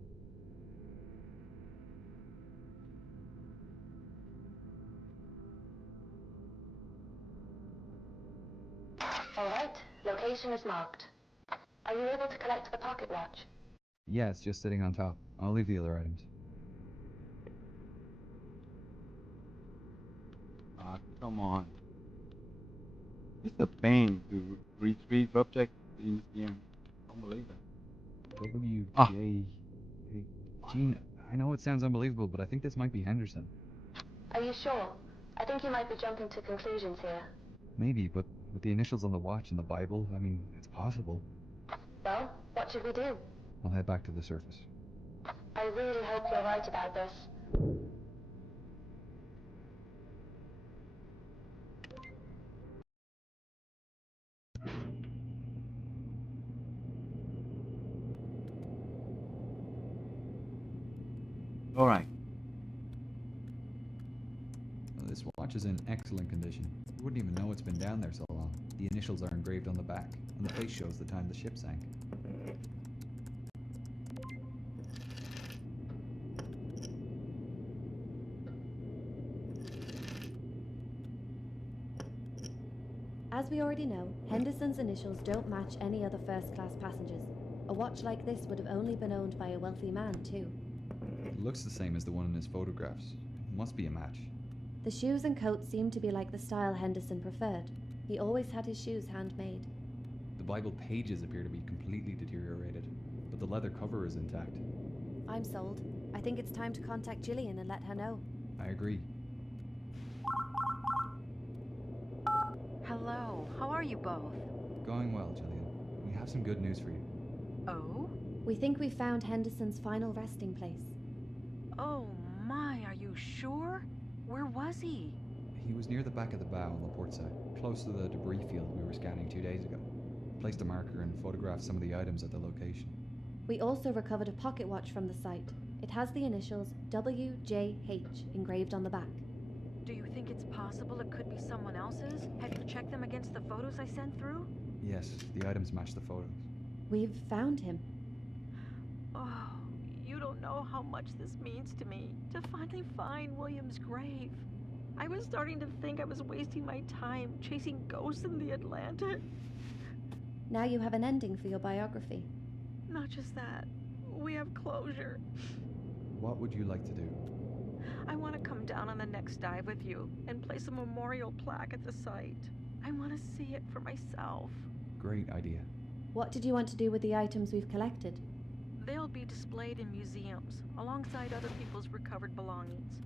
Alright, location is marked. Are you able to collect the pocket watch? Yeah, it's just sitting on top. I'll leave the other items. Ah, come on. It's a pain to retrieve objects in this game. Don't believe it. WJ. Hey, Gene, I know it sounds unbelievable, but I think this might be Henderson. Are you sure? I think you might be jumping to conclusions here. Maybe, but with the initials on the watch and the Bible, I mean, it's possible. Well, what should we do? I'll head back to the surface. I really hope you're right about this. Alright. This watch is in excellent condition. You wouldn't even know it's been down there so long. The initials are engraved on the back, and the face shows the time the ship sank. As we already know, Henderson's initials don't match any other first-class passengers. A watch like this would have only been owned by a wealthy man, too. It looks the same as the one in his photographs. It must be a match. The shoes and coat seem to be like the style Henderson preferred. He always had his shoes handmade. The Bible pages appear to be completely deteriorated, but the leather cover is intact. I'm sold. I think it's time to contact Gillian and let her know. I agree. Hello, how are you both? Going well, Gillian. We have some good news for you. Oh? We think we found Henderson's final resting place. Oh my, are you sure? Where was he? He was near the back of the bow on the port side, close to the debris field we were scanning 2 days ago. Placed a marker and photographed some of the items at the location. We also recovered a pocket watch from the site. It has the initials WJH engraved on the back. Do you think it's possible it could be someone else's? Have you checked them against the photos I sent through? Yes, the items match the photos. We've found him. Oh, you don't know how much this means to me, to finally find William's grave. I was starting to think I was wasting my time chasing ghosts in the Atlantic. Now you have an ending for your biography. Not just that, we have closure. What would you like to do? I want to come down on the next dive with you and place a memorial plaque at the site. I want to see it for myself. Great idea. What did you want to do with the items we've collected? They'll be displayed in museums, alongside other people's recovered belongings.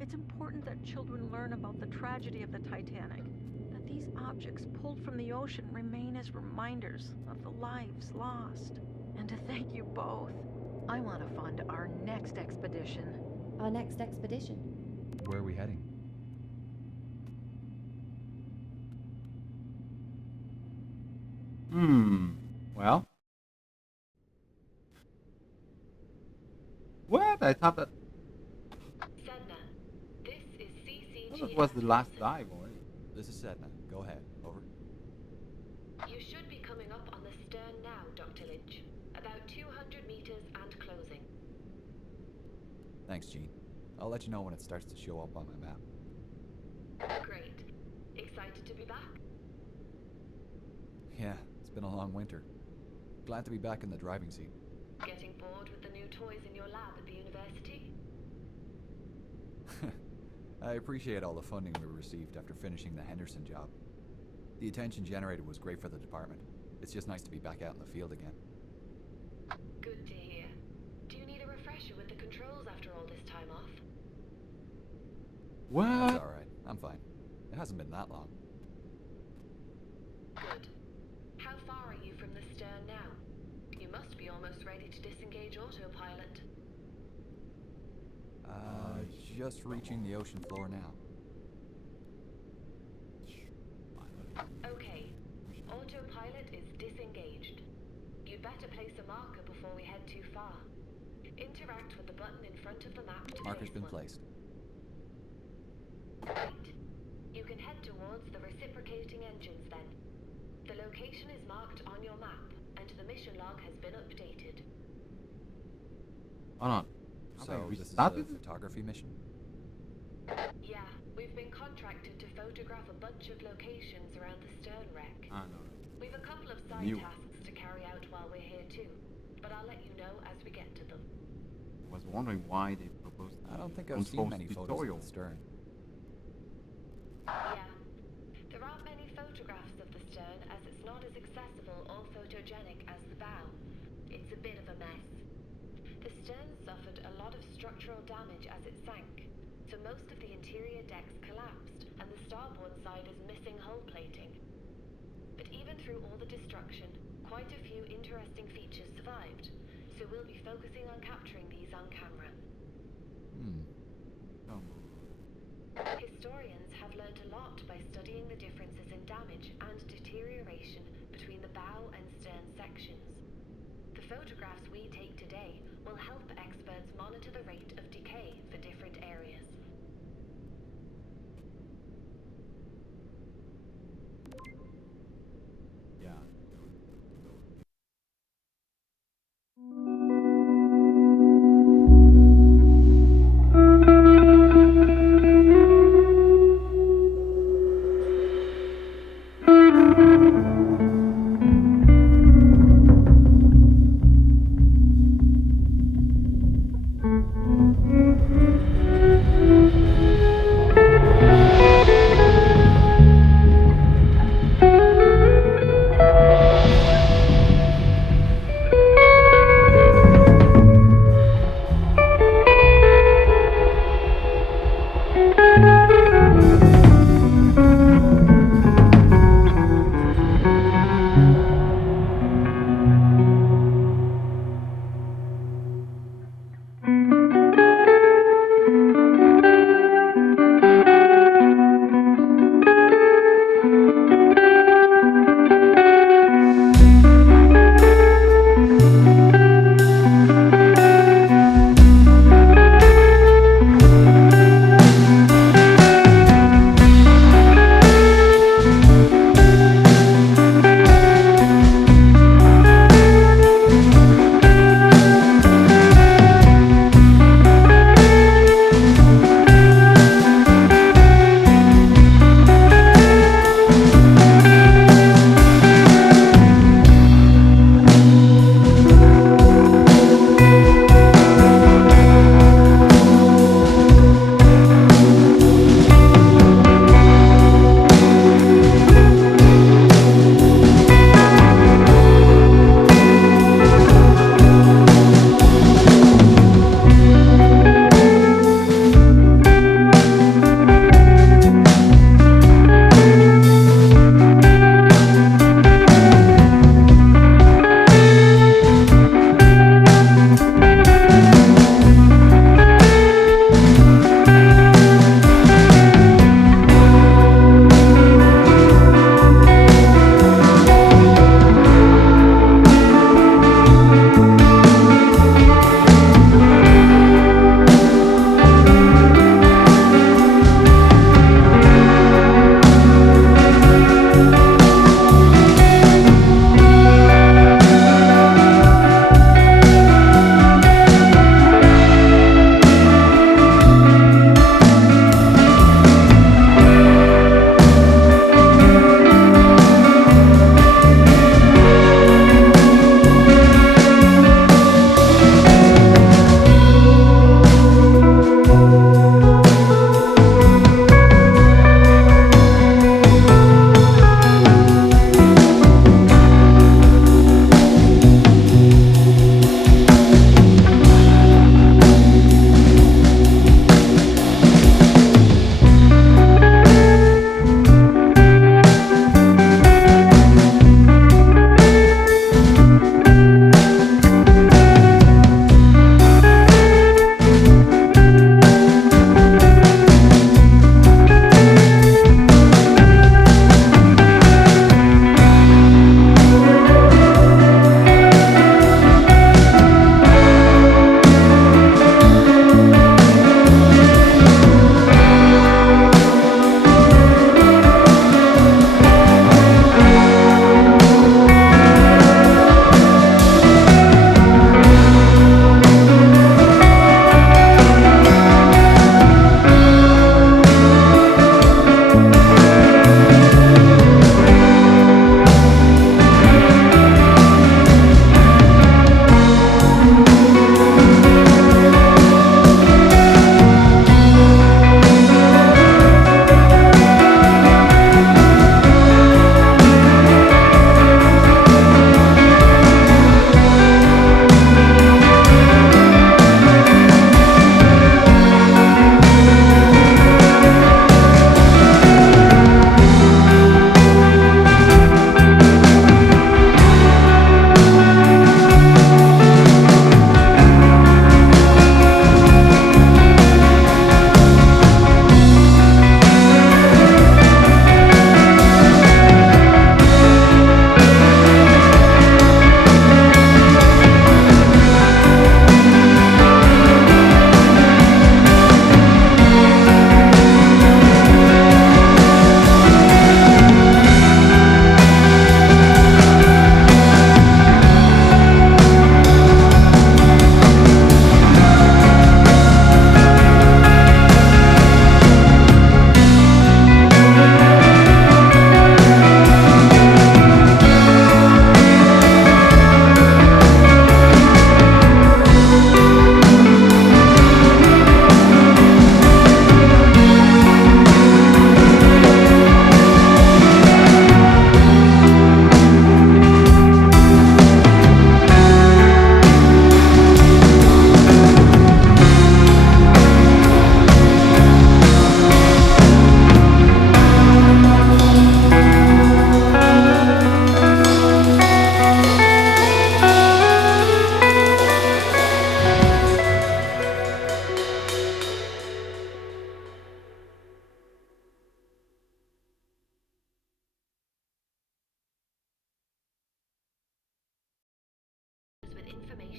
It's important that children learn about the tragedy of the Titanic, that these objects pulled from the ocean remain as reminders of the lives lost. And to thank you both, I want to fund our next expedition. Our next expedition? Where are we heading? Well. What? I thought that... Sedna, this is CCG. That was the last dive already. This is Sedna. Go ahead. Over. You should be coming up on the stern now, Dr. Lynch. About 200 meters and closing. Thanks, Gene. I'll let you know when it starts to show up on my map. Great. Excited to be back? Yeah, it's been a long winter. Glad to be back in the driving seat. Getting bored with the new toys in your lab at the university? I appreciate all the funding we received after finishing the Henderson job. The attention generated was great for the department. It's just nice to be back out in the field again. What? That's alright. I'm fine. It hasn't been that long. Good. How far are you from the stern now? You must be almost ready to disengage autopilot. Just reaching the ocean floor now. Okay. Autopilot is disengaged. You'd better place a marker before we head too far. Interact with the button in front of the map to Marker's place been one. placed. Great. You can head towards the reciprocating engines then. The location is marked on your map, and the mission log has been updated. Hold on. So, we this is started? a photography mission? Yeah, we've been contracted to photograph a bunch of locations around the stern wreck. I know. We've a couple of side New. tasks to carry out while we're here too, but I'll let you know as we get to them. I was wondering why they proposed I don't think I've seen many photos tutorial. of the stern. Yeah. There aren't many photographs of the stern as it's not as accessible or photogenic as the bow. It's a bit of a mess. The stern suffered a lot of structural damage as it sank, so most of the interior decks collapsed and the starboard side is missing hull plating. But even through all the destruction, quite a few interesting features survived, so we'll be focusing on capturing these on camera. Historians have learnt a lot by studying the differences in damage and deterioration between the bow and stern sections. The photographs we take today will help experts monitor the rate of decay for different areas. Yeah.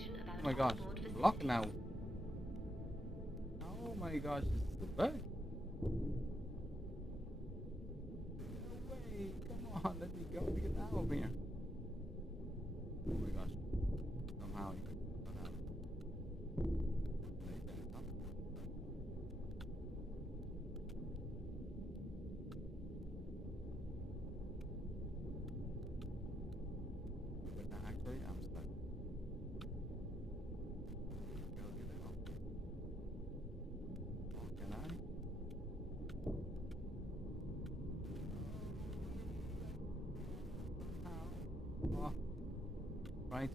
information about Oh my gosh, onboard it's locked now. facilities. Oh my gosh, it's the bug. No way, come on, let me go to get out of here. Oh my gosh, somehow you could somehow. But actually, I'm stuck.